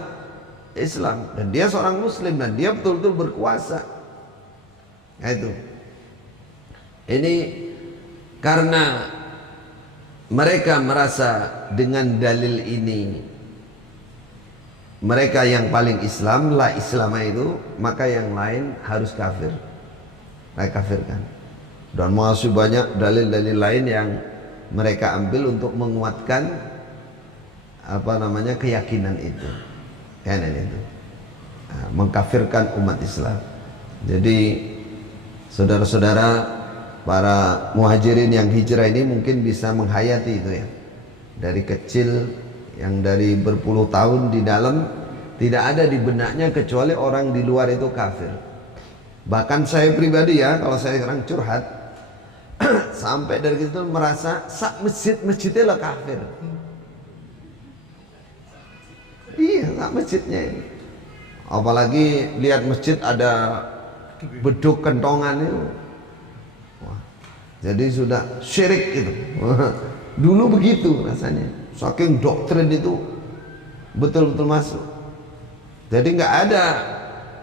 Islam dan dia seorang muslim dan dia betul-betul berkuasa. Nah, itu. Ini karena mereka merasa dengan dalil ini mereka yang paling Islam, la Islam itu, maka yang lain harus kafir. Mereka kafirkan. Dan masih banyak dalil-dalil lain yang mereka ambil untuk menguatkan keyakinan itu, itu mengkafirkan umat Islam. Jadi saudara-saudara para muhajirin yang hijrah ini mungkin bisa menghayati itu ya, dari kecil yang dari berpuluh tahun di dalam tidak ada di benaknya kecuali orang di luar itu kafir. Bahkan saya pribadi ya, kalau saya sekarang curhat sampai dari itu merasa sak masjidnya lah kafir. Iya, tak masjidnya ini. Apalagi lihat masjid ada beduk kentongan itu. Wah, jadi sudah syirik itu. Dulu begitu rasanya. Saking doktrin itu betul-betul masuk. Jadi nggak ada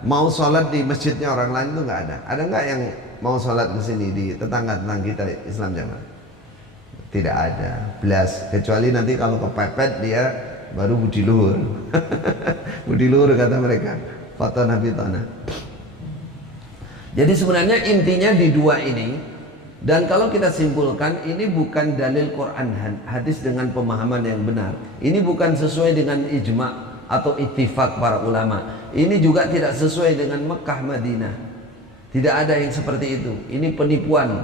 mau sholat di masjidnya orang lain itu nggak ada. Ada nggak yang mau sholat di sini di tetangga-tetangga kita Islam Jamaah? Tidak ada. Belas. Kecuali nanti kalau kepepet dia baru budi luhur. Budi luhur kata mereka, foto Nabi Tona. Jadi sebenarnya intinya di dua ini. Dan kalau kita simpulkan, ini bukan dalil Quran hadis dengan pemahaman yang benar. Ini bukan sesuai dengan ijma' atau ittifaq para ulama. Ini juga tidak sesuai dengan Mekah Madinah. Tidak ada yang seperti itu. Ini penipuan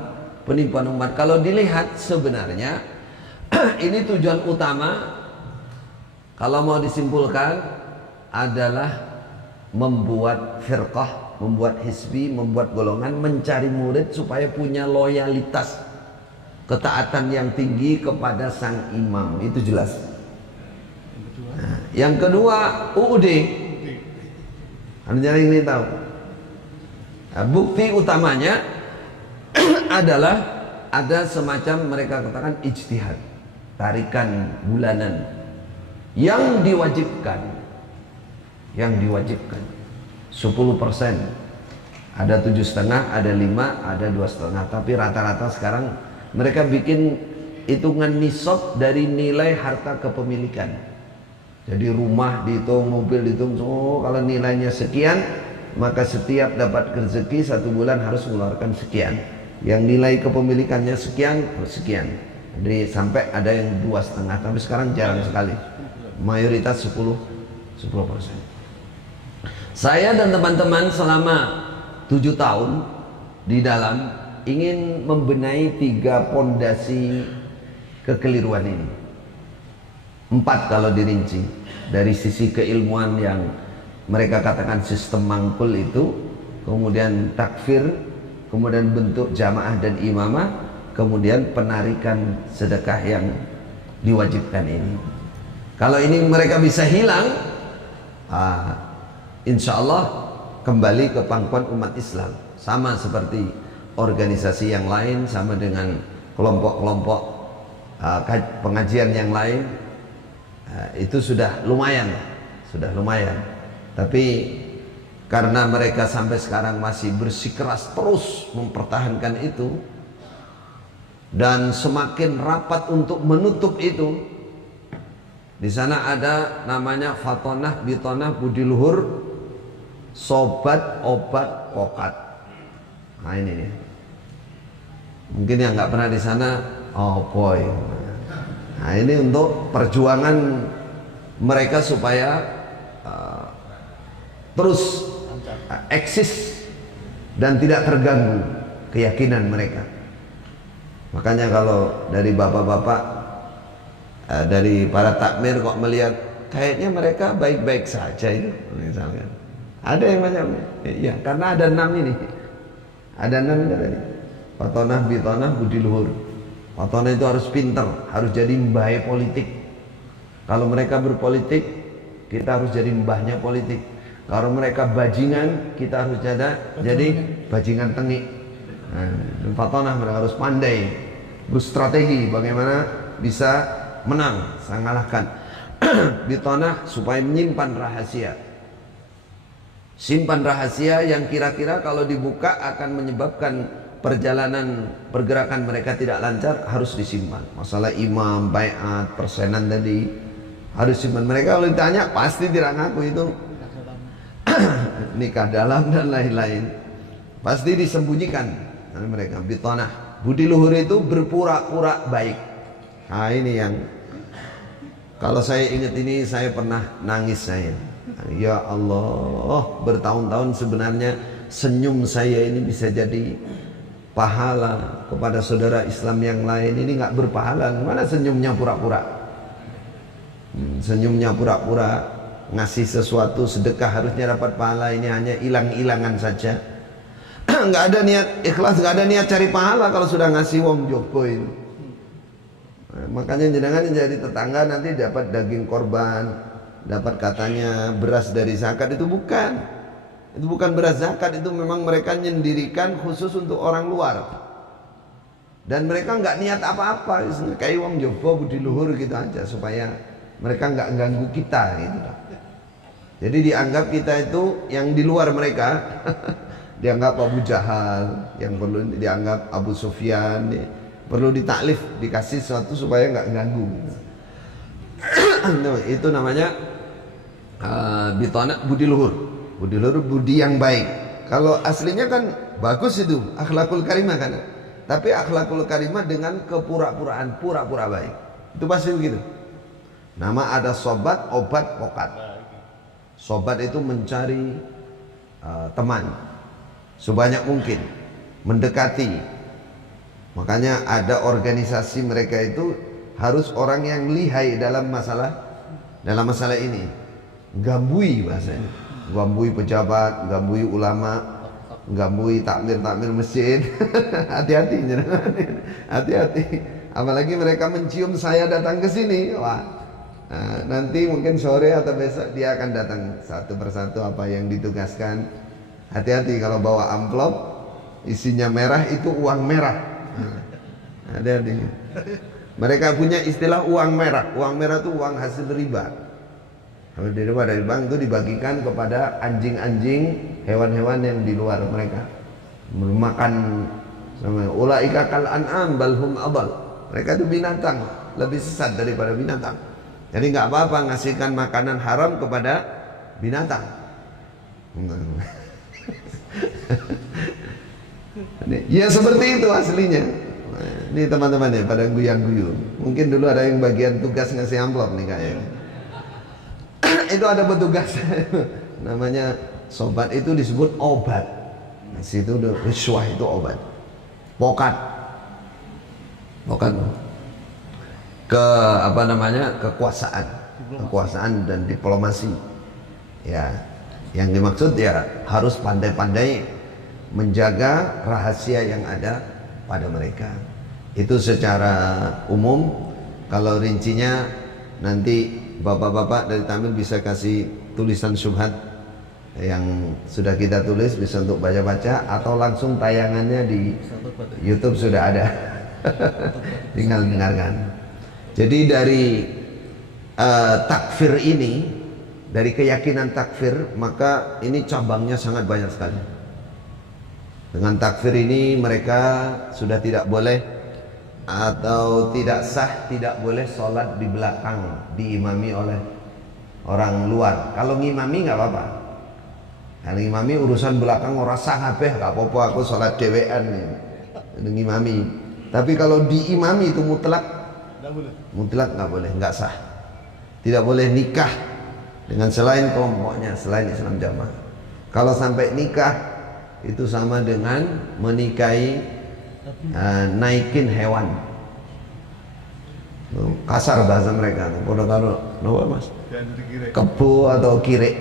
umat. Kalau dilihat sebenarnya ini tujuan utama, kalau mau disimpulkan, adalah membuat firqah, membuat hizbi, membuat golongan, mencari murid supaya punya loyalitas, ketaatan yang tinggi kepada sang imam. Itu jelas. Nah, yang kedua, UUD. Anda ini tahu. Nah, bukti utamanya adalah ada semacam mereka katakan ijtihad, tarikan bulanan yang diwajibkan 10%, ada 7,5, ada 5, ada 2,5, tapi rata-rata sekarang mereka bikin hitungan nisab dari nilai harta kepemilikan. Jadi rumah dihitung, mobil dihitung, kalau nilainya sekian, maka setiap dapat rezeki 1 bulan harus mengeluarkan sekian. Yang nilai kepemilikannya sekian. Jadi sampai ada yang 2,5, tapi sekarang jarang sekali. Mayoritas 10%. Saya dan teman-teman selama 7 tahun di dalam ingin membenahi 3 pondasi kekeliruan ini. 4 kalau dirinci. Dari sisi keilmuan yang mereka katakan sistem mangkul itu, kemudian takfir, kemudian bentuk jamaah dan imamah, kemudian penarikan sedekah yang diwajibkan ini. Kalau ini mereka bisa hilang, insya Allah kembali ke pangkuan umat Islam, sama seperti organisasi yang lain, sama dengan kelompok-kelompok pengajian yang lain. Itu sudah lumayan. Tapi karena mereka sampai sekarang masih bersikeras terus mempertahankan itu, dan semakin rapat untuk menutup itu. Di sana ada namanya Fatonah, Bitonah, Budi Luhur, Sobat, Obat, Pokat. Nah ini nih. Mungkin yang nggak pernah di sana, oh boy. Nah ini untuk perjuangan mereka supaya terus eksis dan tidak terganggu keyakinan mereka. Makanya kalau dari bapak-bapak, dari para takmir kok melihat kayaknya mereka baik-baik saja itu, misalkan ada yang macam, ya karena ada 6 ini, ada 6 itu tadi. Fatonah, Bitonah, Budi Luhur. Fatonah itu harus pinter, harus jadi mbahnya politik. Kalau mereka berpolitik, kita harus jadi mbahnya politik. Kalau mereka bajingan, kita harus jadi bajingan tengik. Nah, Fatonah mereka harus pandai berstrategi bagaimana bisa menang, saya ngalahkan. Bitonah supaya menyimpan rahasia. Simpan rahasia yang kira-kira kalau dibuka akan menyebabkan pergerakan mereka tidak lancar, harus disimpan. Masalah imam, baiat, persenan tadi harus simpan. Mereka kalau ditanya pasti tidak ngaku itu nikah dalam dan lain-lain, pasti disembunyikan oleh mereka. Bitonah, Budi Luhur itu berpura-pura baik. Nah ini yang kalau saya ingat ini, saya pernah nangis saya. Ya Allah, bertahun-tahun sebenarnya senyum saya ini bisa jadi pahala kepada saudara Islam yang lain. Ini nggak berpahala. Mana senyumnya pura-pura? Senyumnya pura-pura, ngasih sesuatu sedekah harusnya dapat pahala, ini hanya hilang-hilangan saja. Nggak ada niat ikhlas, nggak ada niat cari pahala kalau sudah ngasih wong Joko ini. Makanya jangan jadi tetangga nanti dapat daging korban, dapat katanya beras dari zakat. Itu bukan beras zakat, itu memang mereka nyendirikan khusus untuk orang luar. Dan mereka nggak niat apa-apa, kayak wong Jopo, Budi Luhur gitu aja, supaya mereka nggak ganggu kita gitu. Jadi dianggap kita itu yang di luar mereka. Dianggap Abu Jahal, yang perlu dianggap Abu Sufyan, perlu ditaklif, dikasih sesuatu supaya nggak ganggu. Itu namanya Bitonah, Budi Luhur. Budi Luhur, budi yang baik. Kalau aslinya kan bagus itu, akhlakul karimah kan. Tapi akhlakul karimah dengan kepura-puraan, pura-pura baik. Itu pasti begitu. Nama ada sobat, obat, pokat. Sobat itu mencari teman sebanyak mungkin, mendekati. Makanya ada organisasi mereka itu harus orang yang lihai dalam masalah ini. Gambui bahasanya, gambui pejabat, gambui ulama, gambui takmir masjid. Hati-hati, hati-hati. Apalagi mereka mencium saya datang ke sini, wah, nanti mungkin sore atau besok dia akan datang satu persatu apa yang ditugaskan. Hati-hati kalau bawa amplop isinya merah, itu uang merah. Hati-hati. Mereka punya istilah uang merah. Uang merah itu uang hasil riba. Kalau dari bank itu dibagikan kepada anjing-anjing, hewan-hewan yang di luar mereka. Memakan sama ulaika kal an'am bal hum adall. Mereka itu binatang, lebih sesat daripada binatang. Jadi nggak apa-apa ngasihkan makanan haram kepada binatang. Ya seperti itu aslinya. Ini teman-teman ya pada guyang-guyu. Mungkin dulu ada yang bagian tugas ngasih amplop nih kayaknya. Itu ada petugas namanya sobat itu disebut obat. Di situ riswah itu obat. Pokat ke apa namanya, kekuasaan dan diplomasi. Ya, yang dimaksud ya harus pandai-pandai menjaga rahasia yang ada pada mereka. Itu secara umum. Kalau rincinya nanti bapak-bapak dari Tamil bisa kasih tulisan syubhat yang sudah kita tulis, bisa untuk baca-baca, atau langsung tayangannya di YouTube sudah ada. Tinggal dengarkan. Jadi dari takfir ini, dari keyakinan takfir, maka ini cabangnya sangat banyak sekali. Dengan takfir ini mereka sudah tidak boleh atau tidak sah, tidak boleh sholat di belakang diimami oleh orang luar. Kalau ngimami nggak apa-apa. Kalau ngimami urusan belakang orang sah kabeh, nggak apa-apa, aku sholat dewean nih ngimami. Tapi kalau diimami itu mutlak nggak boleh, nggak sah. Tidak boleh nikah dengan selain kelompoknya, selain Islam Jamaah. Kalau sampai nikah itu sama dengan menikahi naikin hewan. Kasar bahasa mereka. Podo karo napa Mas? Kebo atau kirek.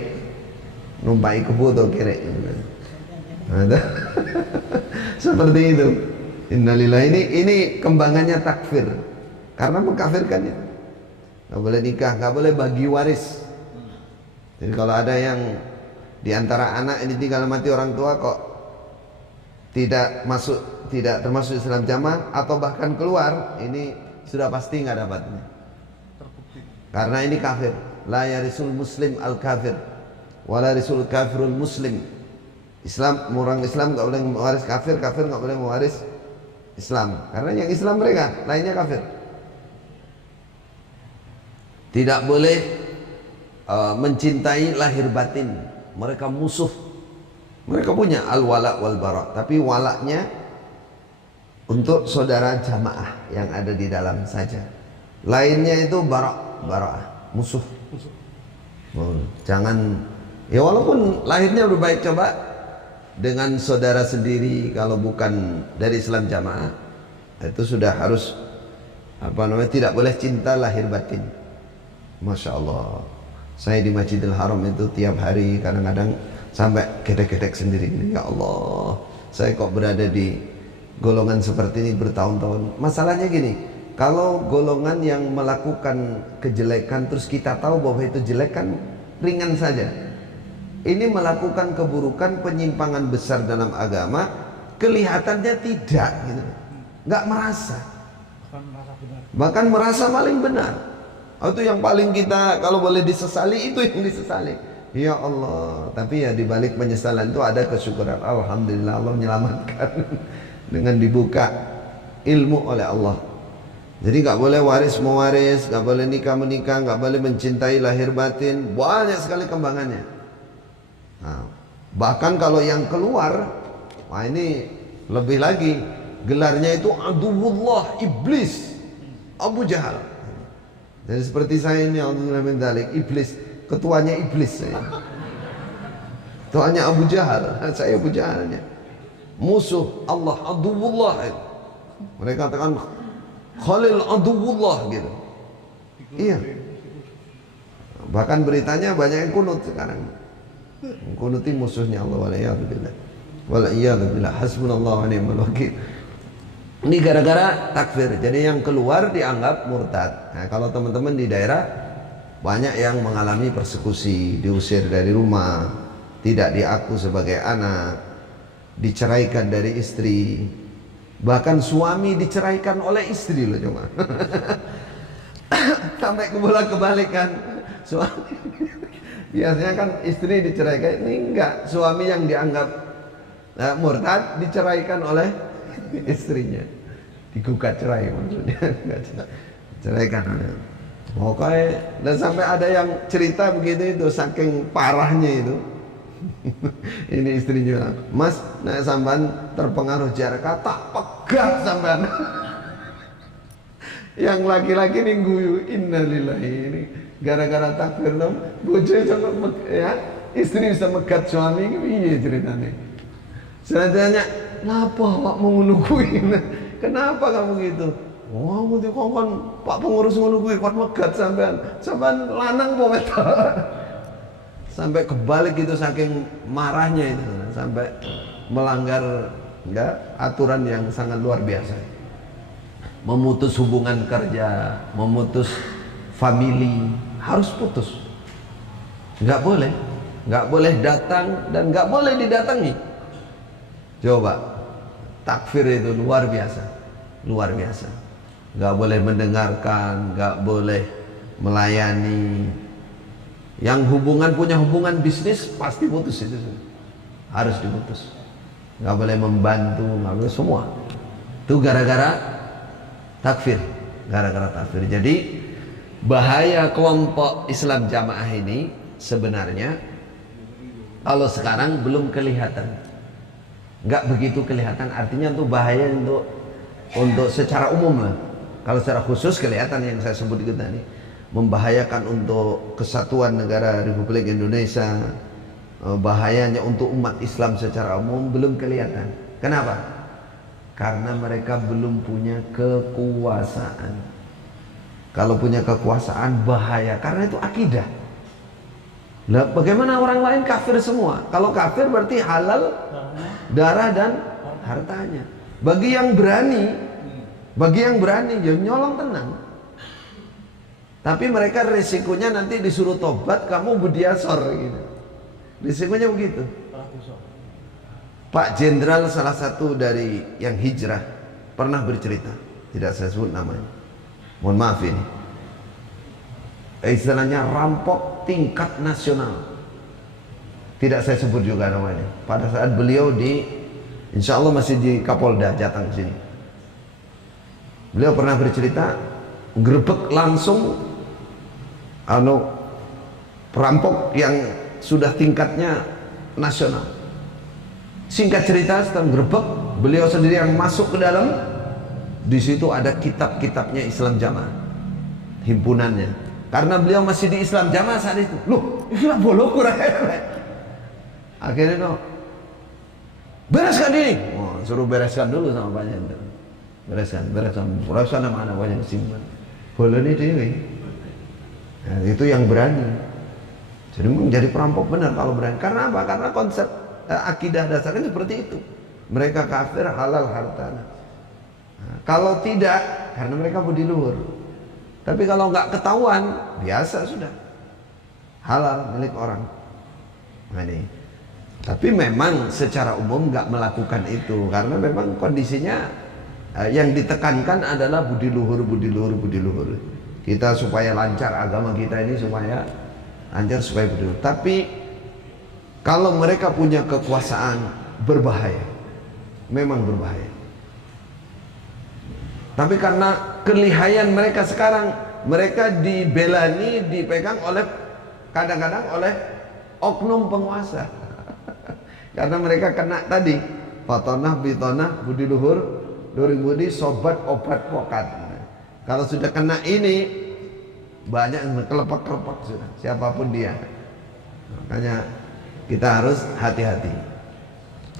Numpai kebo atau kirek. Seperti itu. Innalillah, ini kembangannya takfir. Karena mengkafirkan itu. Nggak boleh nikah, nggak boleh bagi waris. Jadi kalau ada yang di antara anak ini tinggal mati orang tua kok tidak termasuk Islam Jamaah atau bahkan keluar, ini sudah pasti nggak dapatnya. Karena ini kafir. La yarisul muslim al kafir, wala yarisul kafirul muslim. Orang Islam nggak boleh mewaris kafir, kafir nggak boleh mewaris Islam. Karena yang Islam mereka, lainnya kafir. Tidak boleh mencintai lahir batin. Mereka musuh. Mereka punya al-wala wal bara, tapi walaknya untuk saudara jamaah yang ada di dalam saja. Lainnya itu bara, musuh. Jangan, ya walaupun lahirnya berbaik, coba dengan saudara sendiri kalau bukan dari Islam Jamaah, itu sudah harus tidak boleh cinta lahir batin. Masya Allah, saya di Masjidil Haram itu tiap hari kadang-kadang sampai gedek-gedek sendiri. Ya Allah, saya kok berada di golongan seperti ini bertahun-tahun. Masalahnya gini, kalau golongan yang melakukan kejelekan terus kita tahu bahwa itu jelek kan ringan saja. Ini melakukan keburukan, penyimpangan besar dalam agama, kelihatannya tidak gitu. Nggak merasa. Bahkan merasa paling benar. Itu yang paling kita kalau boleh disesali, itu yang disesali. Ya Allah, tapi ya di balik penyesalan itu ada kesyukuran. Alhamdulillah Allah menyelamatkan dengan dibuka ilmu oleh Allah. Jadi nggak boleh waris mewaris, nggak boleh nikah menikah, nggak boleh mencintai lahir batin. Banyak sekali kembangannya. Nah, bahkan kalau yang keluar, wah ini lebih lagi, gelarnya itu aduwullah, iblis, Abu Jahal. Jadi seperti saya ini, alhamdulillah min dzalik, iblis, ketuanya iblis saya. Ketuanya Abu Jahal, saya Abu Jahalnya. Musuh Allah, aduwullah. Mereka katakan Khalil aduwullah gitu. Iya. Bahkan beritanya banyak yang kunut sekarang. Kunuti musuhnya Allah, waliyadzubillah. Waliyadzubillah, hasbunallahu wa ni'mal wakil. Ini gara-gara takfir. Jadi yang keluar dianggap murtad. Nah, kalau teman-teman di daerah banyak yang mengalami persekusi, diusir dari rumah, tidak diaku sebagai anak, diceraikan dari istri, bahkan suami diceraikan oleh istri loh cuma. Sampai kebalik-kebalikan. Suami biasanya kan istri diceraikan, ini enggak, suami yang dianggap murtad diceraikan oleh istrinya, digugat cerai maksudnya, enggak ceraikan. Pokoknya dan sampai ada yang cerita begitu itu saking parahnya itu. Ini istrinya bilang, Mas, nek sampean terpengaruh jarak tak pegat sampean. Yang laki-laki ini guyu, innalillahi, ini gara-gara takfir dong, bojo ya istri bisa megat suami ini piye ceritanya. Saya tanya, "Napa awak mau ngono kuwi? Kenapa kamu gitu?" "Wah, mesti kongkon Pak pengurus ngono kuwi kuat megat sampean. Sampean lanang apa wedok?" Sampai kebalik itu saking marahnya itu, sampai melanggar aturan yang sangat luar biasa. Memutus hubungan kerja, memutus family, harus putus. Nggak boleh datang dan nggak boleh didatangi. Coba, takfir itu luar biasa, luar biasa. Nggak boleh mendengarkan, nggak boleh melayani. Yang punya hubungan bisnis pasti putus itu, harus diputus. Nggak boleh membantu, nggak boleh semua. Itu gara-gara takfir, Jadi bahaya kelompok Islam Jamaah ini sebenarnya kalau sekarang belum kelihatan. Nggak begitu kelihatan, artinya itu bahaya untuk secara umum lah. Kalau secara khusus kelihatan yang saya sebut itu tadi, membahayakan untuk kesatuan negara Republik Indonesia, bahayanya untuk umat Islam secara umum belum kelihatan. Kenapa? Karena mereka belum punya kekuasaan. Kalau punya kekuasaan bahaya, karena itu akidah. Lah, bagaimana orang lain kafir semua? Kalau kafir berarti halal darah dan hartanya. Bagi yang berani ya nyolong tenang. Tapi mereka risikonya nanti disuruh tobat, kamu budiasor gitu. Risikonya begitu. Pak Jenderal salah satu dari yang hijrah pernah bercerita, tidak saya sebut namanya. Mohon maaf ini. Istilahnya rampok tingkat nasional. Tidak saya sebut juga namanya. Pada saat beliau insya Allah masih di Kapolda Jateng sini. Beliau pernah bercerita, gerebek langsung perampok yang sudah tingkatnya nasional. Singkat cerita, setelah gerebek, beliau sendiri yang masuk ke dalam. Di situ ada kitab-kitabnya Islam Jamaah, himpunannya. Karena beliau masih di Islam Jamaah saat itu. Loh, ini bolok kurang. Akhirnya bereskan ini. Oh, suruh bereskan dulu sama Pak Jenderal. Bereskan sama anak banyak simpan. Boleh nih dewi. Nah, itu yang berani. Jadi menjadi perampok benar kalau berani. Karena apa? Karena konsep akidah dasarnya seperti itu. Mereka kafir halal hartana. Nah, kalau tidak, karena mereka budi luhur. Tapi kalau nggak ketahuan, biasa sudah halal milik orang. Nah, ini. Tapi memang secara umum nggak melakukan itu karena memang kondisinya yang ditekankan adalah budi luhur. Kita supaya lancar agama kita ini supaya lancar supaya budi luhur. Tapi kalau mereka punya kekuasaan berbahaya, memang berbahaya. Tapi karena kelihayan mereka sekarang, mereka dibelani, dipegang oleh kadang-kadang oleh oknum penguasa. Karena mereka kena tadi fatonah bitonah budi luhur luring budi sobat obat pokat. Kalau sudah kena ini banyak yang kelepak-kelepak sudah siapapun dia. Makanya kita harus hati-hati.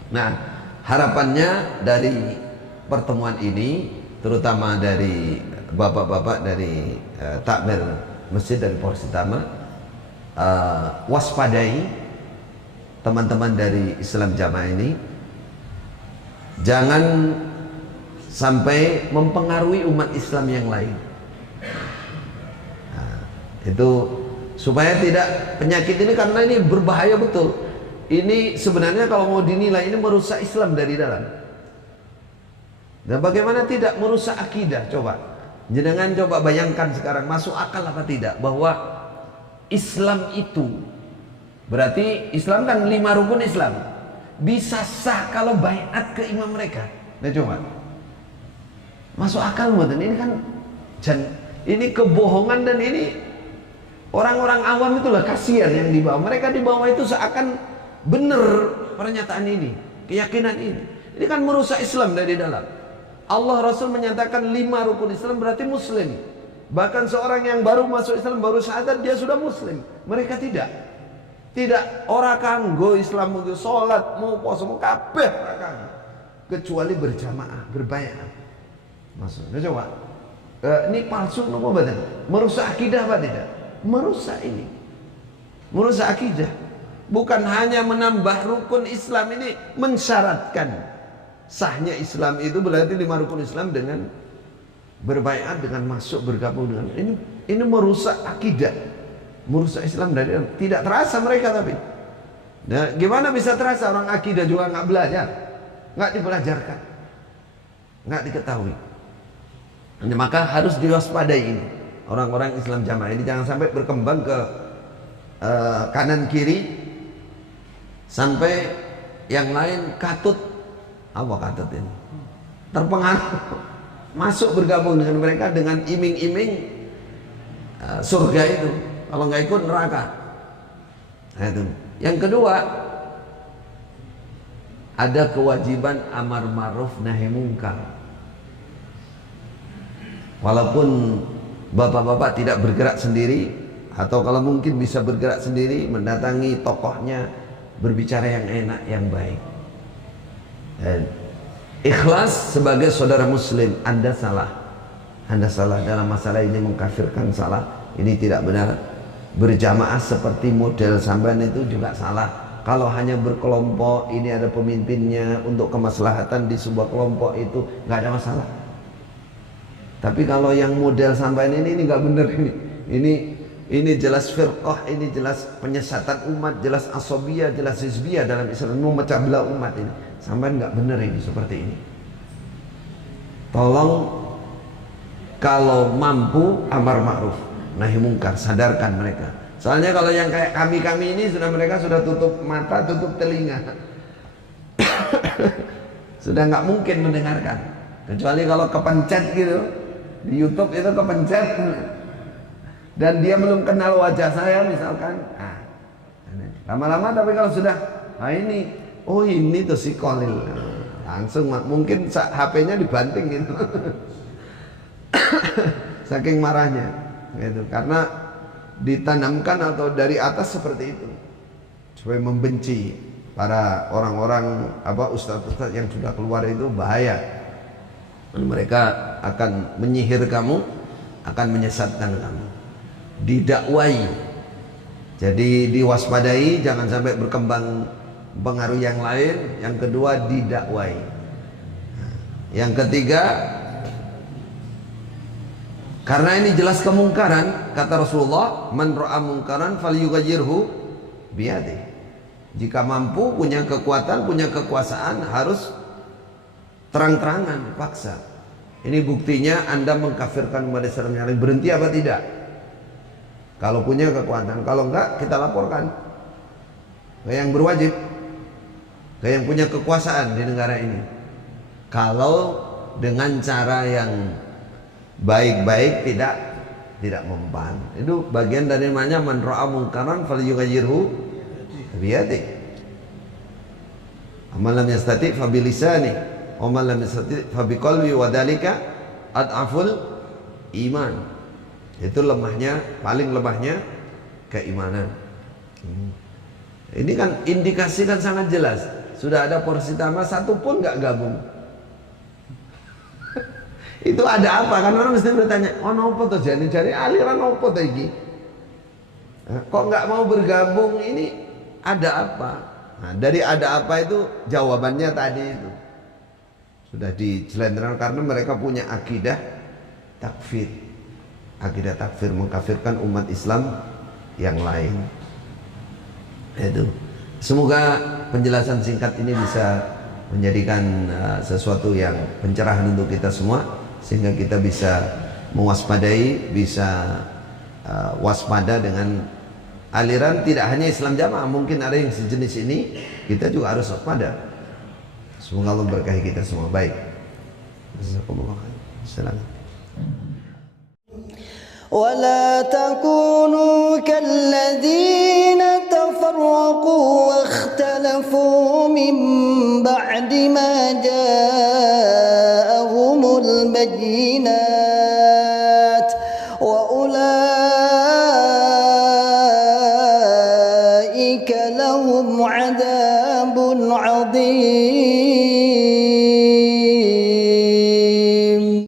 Nah, harapannya dari pertemuan ini, terutama dari bapak-bapak dari takmir masjid dari Polres Utama, waspadai teman-teman dari Islam Jamaah ini, jangan sampai mempengaruhi umat Islam yang lain. Nah, itu supaya tidak penyakit ini, karena ini berbahaya betul. Ini sebenarnya kalau mau dinilai ini merusak Islam dari dalam. Dan bagaimana tidak merusak akidah? Coba jenengan coba bayangkan sekarang, masuk akal apa tidak bahwa Islam itu berarti Islam kan 5 rukun Islam, bisa sah kalau baiat ke imam mereka. Nah coba masuk akal buatan ini kan, ini kebohongan dan ini orang-orang awam itulah kasihan yang di bawah. Mereka di bawah itu seakan benar pernyataan ini, keyakinan ini. Ini kan merusak Islam dari dalam. Allah Rasul menyatakan 5 rukun Islam berarti muslim. Bahkan seorang yang baru masuk Islam, baru syahadat, dia sudah muslim. Mereka tidak. Tidak, ora kanggo Islam untuk sholat, mau puasa, mau kabeh ora kanggo. Kecuali berjamaah, berbayat. Maksudnya coba, ini palsu nopo badan? Merusak akidah apa tidak? Merusak ini. Merusak akidah. Bukan hanya menambah rukun Islam, ini mensyaratkan sahnya Islam itu berarti 5 rukun Islam dengan berbaiat, dengan masuk bergabung dengan ini merusak akidah, merusak Islam dari tidak terasa mereka tapi. Nah, gimana bisa terasa orang akidah juga nggak belajar, nggak dibelajarkan, nggak diketahui. Maka harus diwaspadai ini orang-orang Islam jamaah ini jangan sampai berkembang ke kanan kiri sampai yang lain katut. Apa katut ini? Terpengaruh masuk bergabung dengan mereka dengan iming-iming surga itu. Kalau nggak ikut neraka. Nah, itu. Yang kedua, ada kewajiban amar ma'ruf nahi mungkar. Walaupun bapak-bapak tidak bergerak sendiri, atau kalau mungkin bisa bergerak sendiri, mendatangi tokohnya, berbicara yang enak, yang baik. Dan ikhlas sebagai saudara muslim, Anda salah dalam masalah ini, mengkafirkan salah, ini tidak benar. Berjamaah seperti model sampean itu juga salah. Kalau hanya berkelompok, ini ada pemimpinnya untuk kemaslahatan di sebuah kelompok itu nggak ada masalah. Tapi kalau yang model sampean ini nggak benar ini jelas firqah, ini jelas penyesatan umat, jelas asobiyah, jelas hizbiyah dalam Islam, memecah belah umat ini. Sampai nggak benar ini seperti ini. Tolong kalau mampu amar ma'ruf nahi mungkar, sadarkan mereka. Soalnya kalau yang kayak kami ini mereka sudah tutup mata, tutup telinga. Sudah nggak mungkin mendengarkan. Kecuali kalau kepencet gitu di YouTube itu kepencet dan dia belum kenal wajah saya misalkan. Lama-lama tapi kalau sudah ini oh ini tuh si Kolil, langsung mungkin HP-nya dibanting gitu. Saking marahnya gitu. Karena ditanamkan atau dari atas seperti itu supaya membenci para orang-orang ustadz-ustadz yang sudah keluar itu bahaya. Mereka akan menyihir kamu, akan menyesatkan kamu. Didakwai, jadi diwaspadai jangan sampai berkembang pengaruh yang lain. Yang kedua didakwai. Yang ketiga, karena ini jelas kemungkaran, kata Rasulullah, man ra'a mungkaran falyughayyirhu biyadihi. Jika mampu, punya kekuatan, punya kekuasaan, harus terang-terangan, paksa. Ini buktinya Anda mengkafirkan umat Islam yang lain. Berhenti apa tidak? Kalau punya kekuatan, kalau enggak kita laporkan ke yang berwajib, ke yang punya kekuasaan di negara ini. Kalau dengan cara yang baik-baik, tidak mempan. Itu bagian dari namanya man ra'a mungkaran falyughayyirhu biyadihi. Amal lam yastati fa bilisani, wa man lam yastati fa biqalbi, wa dzalika ad'aful iman. Itu lemahnya, paling lemahnya keimanan. Ini kan indikasi kan sangat jelas. Sudah ada porsi tambah, satu pun nggak gabung. Itu ada apa? Kan orang mesti bertanya, oh nopo tuh jari aliran nopo tuh iki? Kok nggak mau bergabung? Ini ada apa? Nah, dari ada apa itu jawabannya tadi itu sudah dijelenderkan, karena mereka punya akidah takfir. Akidah takfir, mengkafirkan umat Islam yang lain. Itu. Semoga penjelasan singkat ini bisa menjadikan sesuatu yang pencerahan untuk kita semua, sehingga kita bisa mewaspadai, bisa waspada dengan aliran tidak hanya Islam jamaah, mungkin ada yang sejenis ini, kita juga harus waspada. Semoga Allah berkahi kita semua. Baik. Assalamualaikum. ولا تكونوا كالذين تفرقوا واختلفوا من بعد ما جاءهم البينات